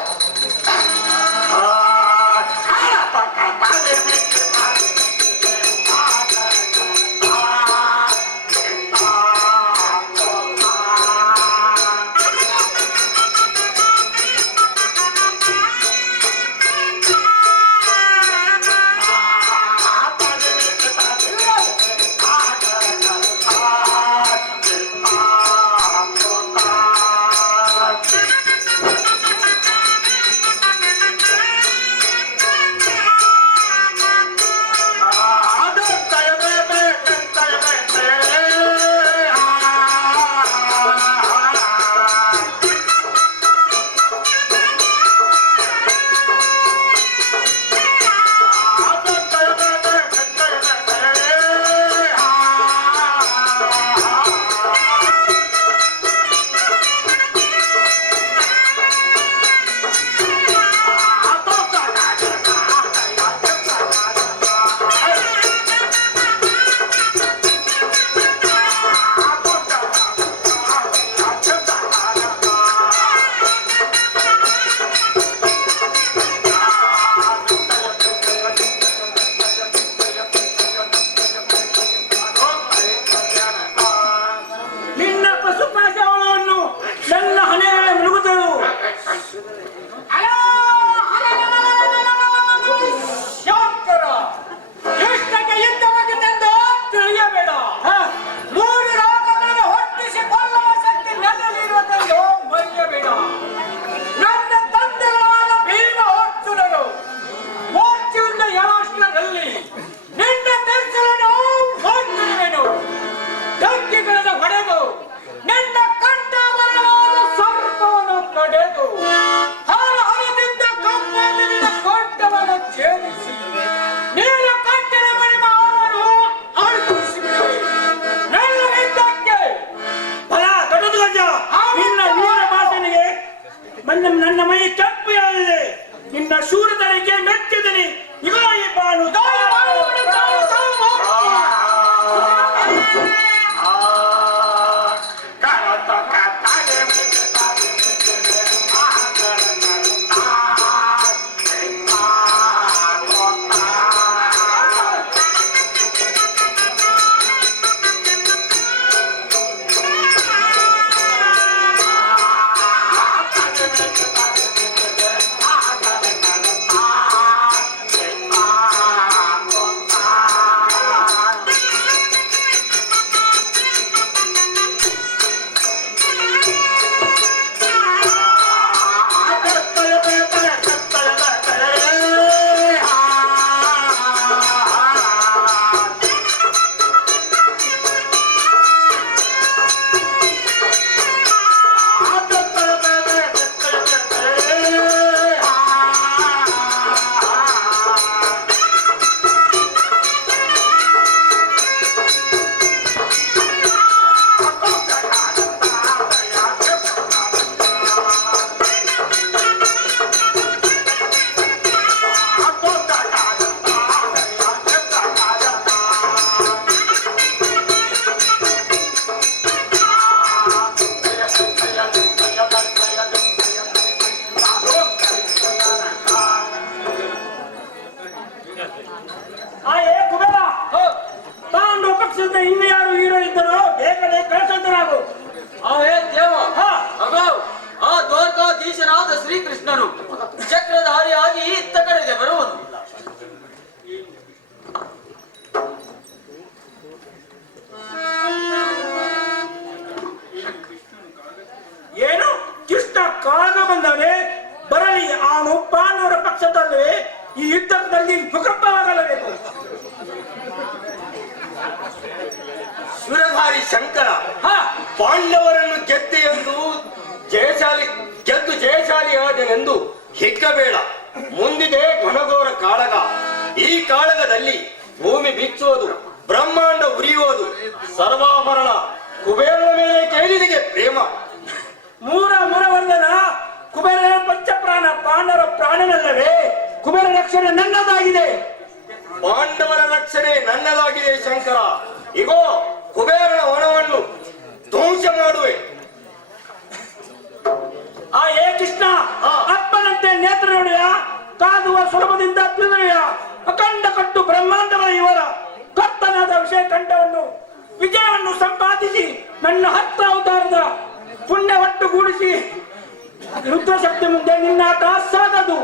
ಮುಂದೆ ಇನ್ನು ಯಾರು ಹೀರೋ ಇದ್ದರೋ ಬೇಗನೆ ಕಳಿಸಂತರಾಗು. ಅವೇ ದೇವ ಹಾ. ಅಗೋ ಆ ದ್ವಾರಕಾಧೀಶನಾದ ಶ್ರೀಕೃಷ್ಣನು ಚಕ್ರಧಾರಿಯಾಗಿ ಇತ್ತ ಕಡೆಗೆ ಬರುವನು. ಏನು ಕೃಷ್ಣ ಕಾರಣ ಬಂದವನೇ ಬರಲಿ. ಅವನು ಪಾಂಡವರ ಪಕ್ಷದಲ್ಲೇ ಈ ಯುದ್ಧದಲ್ಲಿ ಭೂಕಂಪವಾಗಲೇಬೇಕು. ಸುರಧಾರಿ ಶಂಕರ ಹಾ, ಪಾಂಡವರನ್ನು ಗೆದ್ದು ಜಯಶಾಲಿಯಾದನೆಂದು ಹಿಗ್ಗಬೇಡ. ಮುಂದಿದೆ ಘನಘೋರ ಕಾಳಗ. ಈ ಕಾಳಗದಲ್ಲಿ ಭೂಮಿ ಬಿಚ್ಚುವುದು, ಬ್ರಹ್ಮಾಂಡ ಉರಿಯುವುದು, ಸರ್ವಾಭರಣ ಕುಬೇರನ ಮೇಲೆ ಕೇಳಿದಿಗೆ ಪ್ರೇಮ. ಮೂರ ವರ್ಣನ ಕುಬೇರನ ಪಂಚಪ್ರಾಣ ಪಾಂಡವರ ಪ್ರಾಣನಲ್ಲವೇ. ಕುಬೇರ ರಕ್ಷಣೆ ನನ್ನದಾಗಿದೆ. ಪಾಂಡವರ ರಕ್ಷಣೆ ನನ್ನದಾಗಿದೆ ಶಂಕರ. ಇಗೋ ಕುಬೇರನ ವನವನ್ನು ಧ್ವಂಸ ಮಾಡುವೆ. ಏ ಕೃಷ್ಣ, ಅಪ್ಪನಂತೆ ನೇತ್ರ ನೋಡಿಯ ಕಾದುವ ಸುಲಭದಿಂದ ತಿಳಿದೆಯ ಅಖಂಡ ಕಟ್ಟು ಬ್ರಹ್ಮಾಂಡಗಳ ಇವರ ಕರ್ತನಾದ ವಿಷಯ ಕಂಠವನ್ನು ವಿಜಯವನ್ನು ಸಂಪಾದಿಸಿ ನನ್ನ 10 ಅವತಾರದ ಪುಣ್ಯ ಒಟ್ಟುಗೂಡಿಸಿ ರುದ್ರಶಕ್ತಿ ಮುಂದೆ ನಿನ್ನಾಟ ಸಾಗದು.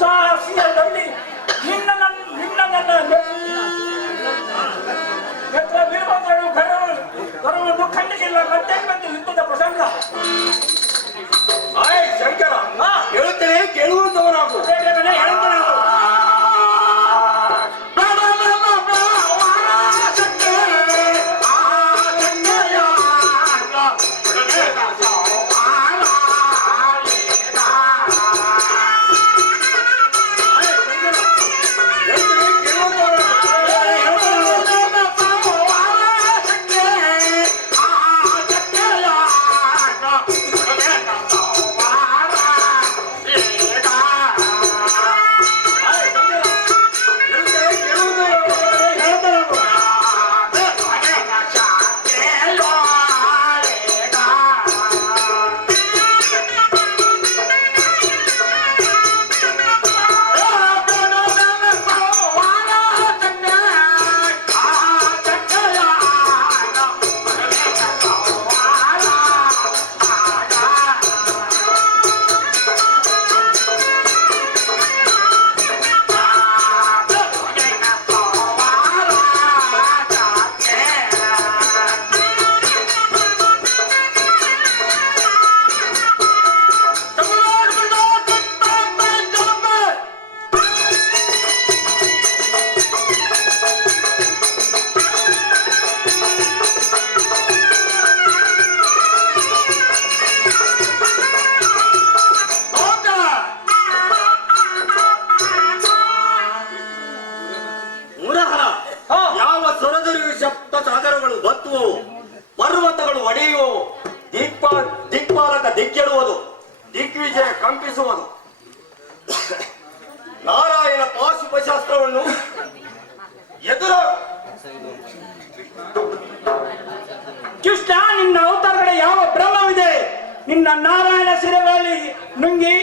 ಸಾಹಸದಲ್ಲಿ ನಿನ್ನ ವೀರಭದ್ರನು ಗರ್ವವನ್ನು ಖಂಡಿಸಿಲ್ಲ. ಮತ್ತೆ ಬಂದು ಯುದ್ಧದ ಪ್ರಸಂಗ. ಆಯ್ ಶಂಕರ, ಹೇಳುತ್ತೇನೆ ಕೇಳುವಂತವನಾಗು. ಬೇಗನೆ ಹೇಳ್ತಾನೆ. ಪರ್ವತಗಳು ಒಡೆಯುವವು, ದಿಕ್ಪಾಲಕ ದಿಕ್ಕೆಡುವುದು, ದಿಗ್ವಿಜಯ ಕಂಪಿಸುವುದು. ನಾರಾಯಣ ಪಾಶುಪಶಾಸ್ತ್ರವನ್ನು ಎದುರಾಗ. ಕೃಷ್ಣ, ನಿನ್ನ ಅವತಾರಗಳ ಯಾವ ಬ್ರಹ್ಮವಿದೆ? ನಿನ್ನ ನಾರಾಯಣ ಶಿರಗಳಲ್ಲಿ ನುಂಗಿ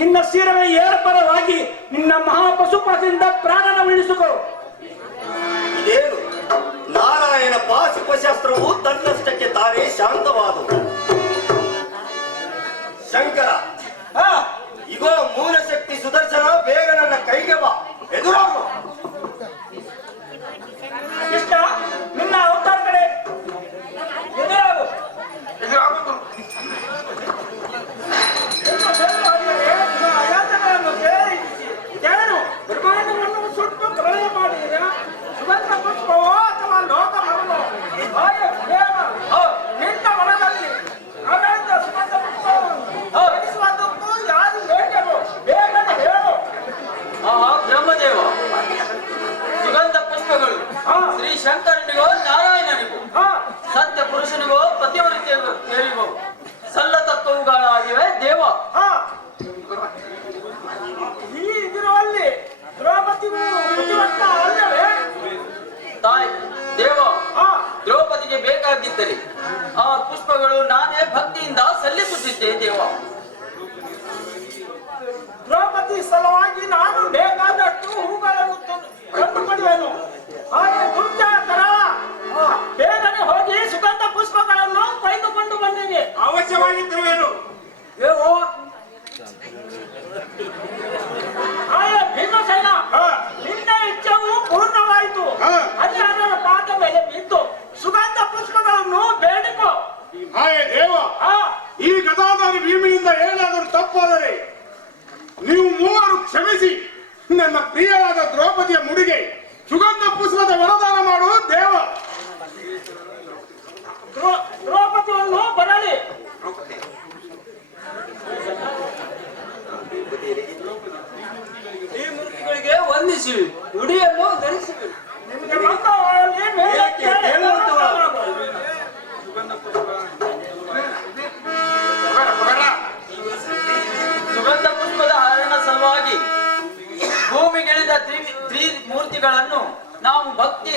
ನಿನ್ನ ಶಿರವೇ ಏರ್ಪರವಾಗಿ ನಿನ್ನ ಮಹಾಪಶುಪಾಸದಿಂದ ಪ್ರಾಣನ ಉಳಿಸಿಕೋ. ಇದೇನು ನಾರಾಯಣ ಪಾಶುಪಶಾಸ್ತ್ರವು ತನ್ನಷ್ಟಕ್ಕೆ ತಾನೇ ಶಾಂತವಾದವು. ಶಂಕರ, ಇಗೋ ಮೂಲ ಶಕ್ತಿ ಸುದರ್ಶನ, ಬೇಗ ನನ್ನ ಕೈಗೆ ಬಾ, ಎದುರಾಗು. ಕೃಷ್ಣ, ನಿನ್ನ ಅವತಾರ ಕಡೆ ಎದುರಾಗು. ಸುಟ್ಟು ಪ್ರಳಯ ಮಾಡಿದ ಸುಗಂಧ ಪುಷ್ಪವೋ ಅಥವಾ ಲೋಕ ಮರವೋ ನಿನ್ನ ಮನದಲ್ಲಿ ಅನಂತ ಸುಗಂಧ ಪುಷ್ಪವನ್ನು ಯಾರು ಬೇಕೋ ಬೇಗನೆ ಹೇಳು. ಬ್ರಹ್ಮದೇವ, ಸುಗಂಧ ಪುಷ್ಪಗಳು ಶ್ರೀ ಶಂಕರನಿಗೋ ನಾರಾಯಣನಿಗೂ ಸತ್ಯ ಪುರುಷನಿಗೋ ಪತಿವೃತ್ತಿಯರಿಗೋ ಸಲ್ಲತತ್ವಗಳಾಗಿವೆ ದೇವ. ಈ ಇದರಲ್ಲಿ ದ್ರೌಪದಿಗೂ ಬುದ್ಧಿವಂತ ಅಲ್ಲವೇ? ತಾಯಿ ದೇವ, ದ್ರೌಪದಿಗೆ ಬೇಕಾಗಿದ್ದರೆ ಆ ಪುಷ್ಪಗಳು ನಾನೇ ಭಕ್ತಿಯಿಂದ ಸಲ್ಲಿಸುತ್ತಿದ್ದೆ ದೇವ. ದ್ರೌಪದಿ ಸಲುವಾಗಿ ನಾನು ಬೇಕಾದಷ್ಟು ಹೂಗಳನ್ನು ತಂದು ಕೊಡುವೆನು. ಹಾಗೆ ದುರ್ಜಾತರ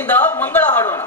ಪ್ರೀತಿಯಿಂದ ಮಂಗಳ ಹಾಡೋಣ.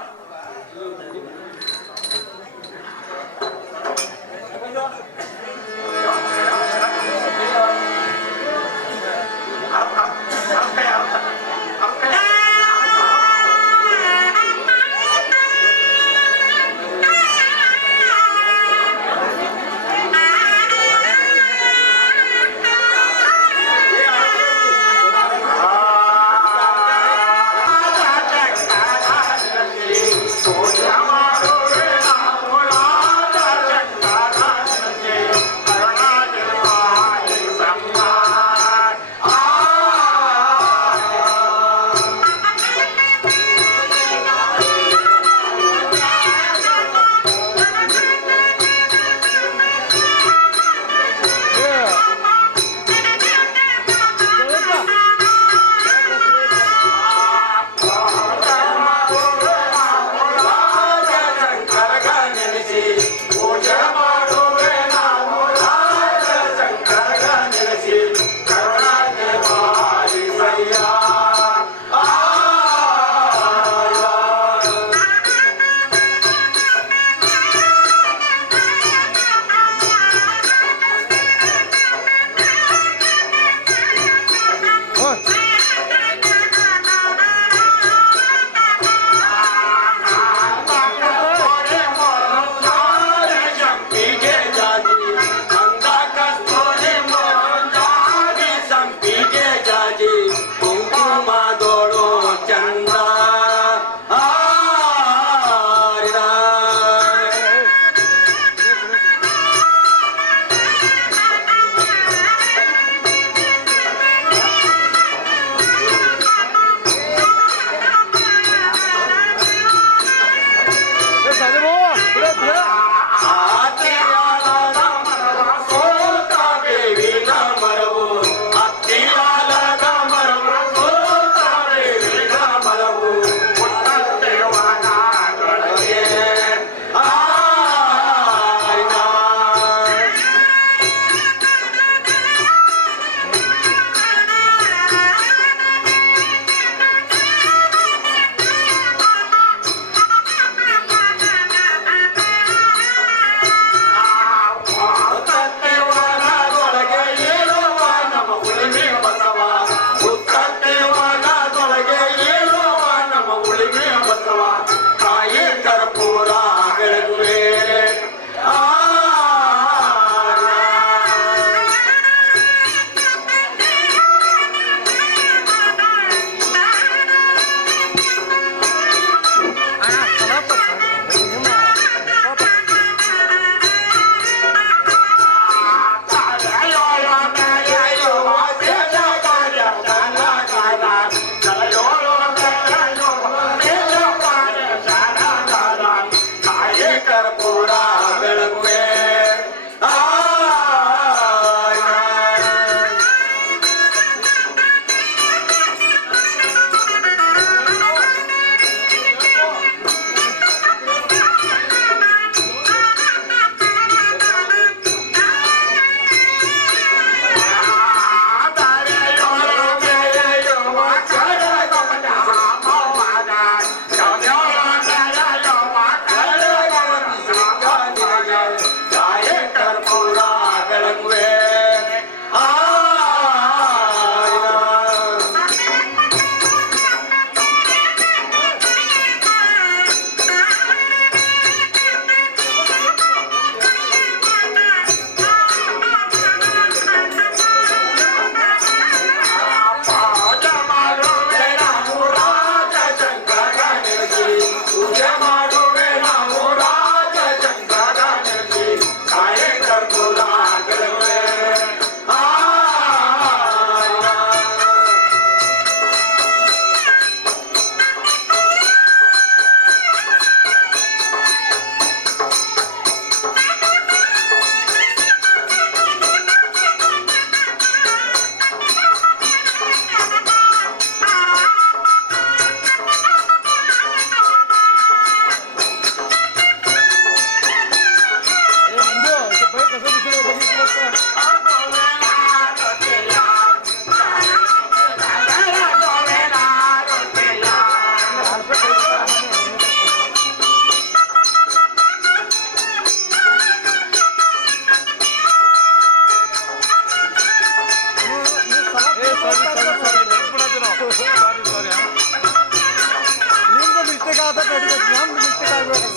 ಒಂದು ಮಿಸ್ಟೇಕ್ ಆಗ್ಬೇಕು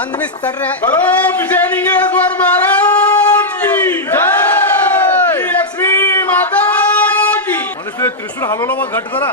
ಒಂದು ಮಿಸ್ ತಡ್ರಿ बोलो पिसेलिंगेश्वर महाराज की जय लक्ष्मी माता की मनुष्य त्रिशूल हलवला मग घट जरा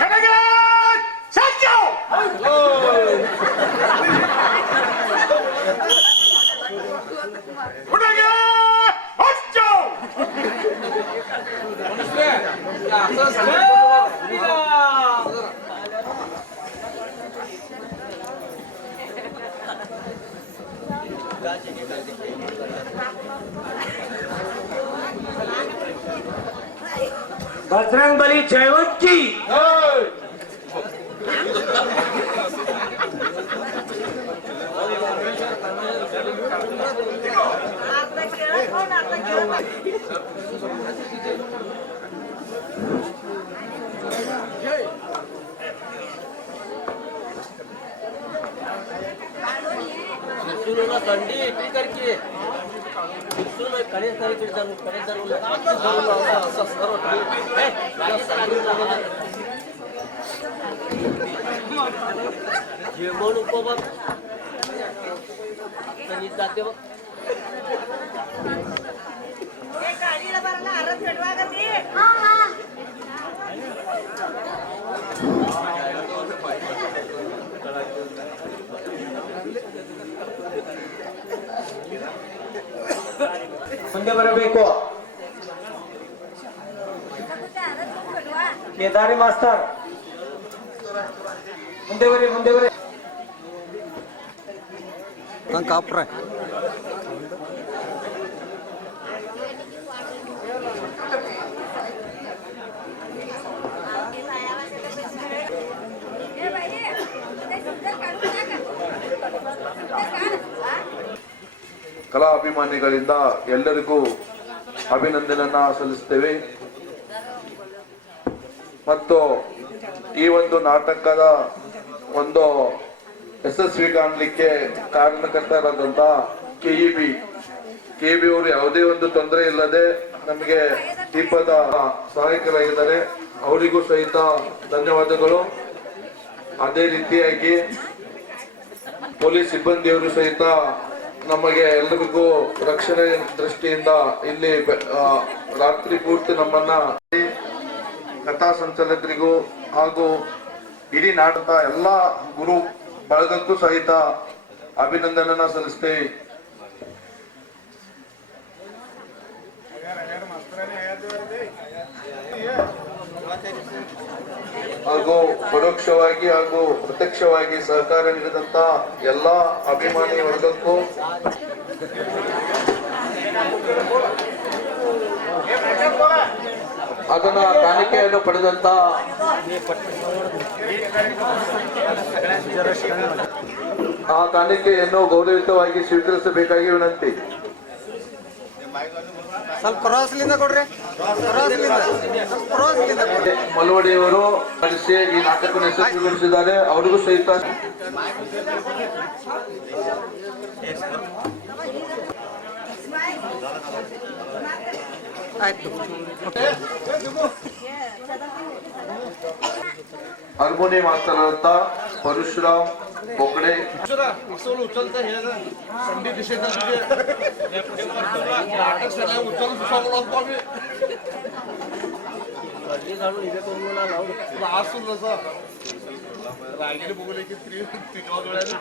खड़गे चल जाओ उठेंगे हट जाओ बजरंग बली जयवंत की थंडी इतकी करकी कडे जेवण उपभोग जाते बघ ಮುಂದೆ ಬರಬೇಕು ಕೇದಾರಿ ಮಾಸ್ತರ್ ಮುಂದೆ ಬರಿ ನಂಗೆ ಕಾಪ್ರೆ ಕಲಾ ಅಭಿಮಾನಿಗಳಿಂದ ಎಲ್ಲರಿಗೂ ಅಭಿನಂದನೆಯನ್ನ ಸಲ್ಲಿಸ್ತೇವೆ ಮತ್ತು ಈ ಒಂದು ನಾಟಕದ ಒಂದು ಯಶಸ್ವಿ ಕಾಣಲಿಕ್ಕೆ ಕಾರಣಕರ್ತರಾದಂತ ಕೆಇಬಿ ಅವರು ಯಾವುದೇ ಒಂದು ತೊಂದರೆ ಇಲ್ಲದೆ ನಮಗೆ ದೀಪದ ಸಹಾಯಕರಾಗಿದ್ದಾರೆ, ಅವರಿಗೂ ಸಹಿತ ಧನ್ಯವಾದಗಳು. ಅದೇ ರೀತಿಯಾಗಿ ಪೊಲೀಸ್ ಸಿಬ್ಬಂದಿಯವರು ಸಹಿತ ನಮಗೆ ಎಲ್ಲರಿಗೂ ರಕ್ಷಣೆ ದೃಷ್ಟಿಯಿಂದ ಇಲ್ಲಿ ರಾತ್ರಿ ಪೂರ್ತಿ ನಮ್ಮನ್ನ ಕಥಾ ಸಂಚಾಲಕರಿಗೂ ಹಾಗೂ ಇಡೀ ನಾಟಕ ಎಲ್ಲ ಗುರು ಬಳಗಕ್ಕೂ ಸಹಿತ ಅಭಿನಂದನೆಯನ್ನ ಸಲ್ಲಿಸ್ತೇವೆ. ಹಾಗೂ ಪರೋಕ್ಷವಾಗಿ ಹಾಗೂ ಪ್ರತ್ಯಕ್ಷವಾಗಿ ಸಹಕಾರ ನೀಡಿದಂತ ಎಲ್ಲ ಅಭಿಮಾನಿ ವರ್ಗಕ್ಕೂ ಅದನ್ನ ಕಾಣಿಕೆಯನ್ನು ಪಡೆದಂತ ಆ ಕಾಣಿಕೆಯನ್ನು ಗೌರವಯುತವಾಗಿ ಸ್ವೀಕರಿಸಬೇಕಾಗಿ ವಿನಂತಿ. ಸ್ವಲ್ಪ ಕ್ರಾಸ್ಲಿಂದ ಕೊಡ್ರಿ, ಕ್ರಾಸ್ಲಿಂದ ಕೊಡ್ರಿ. ಮಲವಡಿಯವರು ನಡೆಸಿ ಈ ನಾಟಕವನ್ನು ಯಶಸ್ವಿಗೊಳಿಸಿದ್ದಾರೆ, ಅವರಿಗೂ ಸಹಿತ ಆಯ್ತು. हार्मोनी मास्टर आता परशुराम बोकडे उचलता हे संधी दिशेत नाटक सगळ्या उचल रागिरी बघून की तिघा डोळ्याने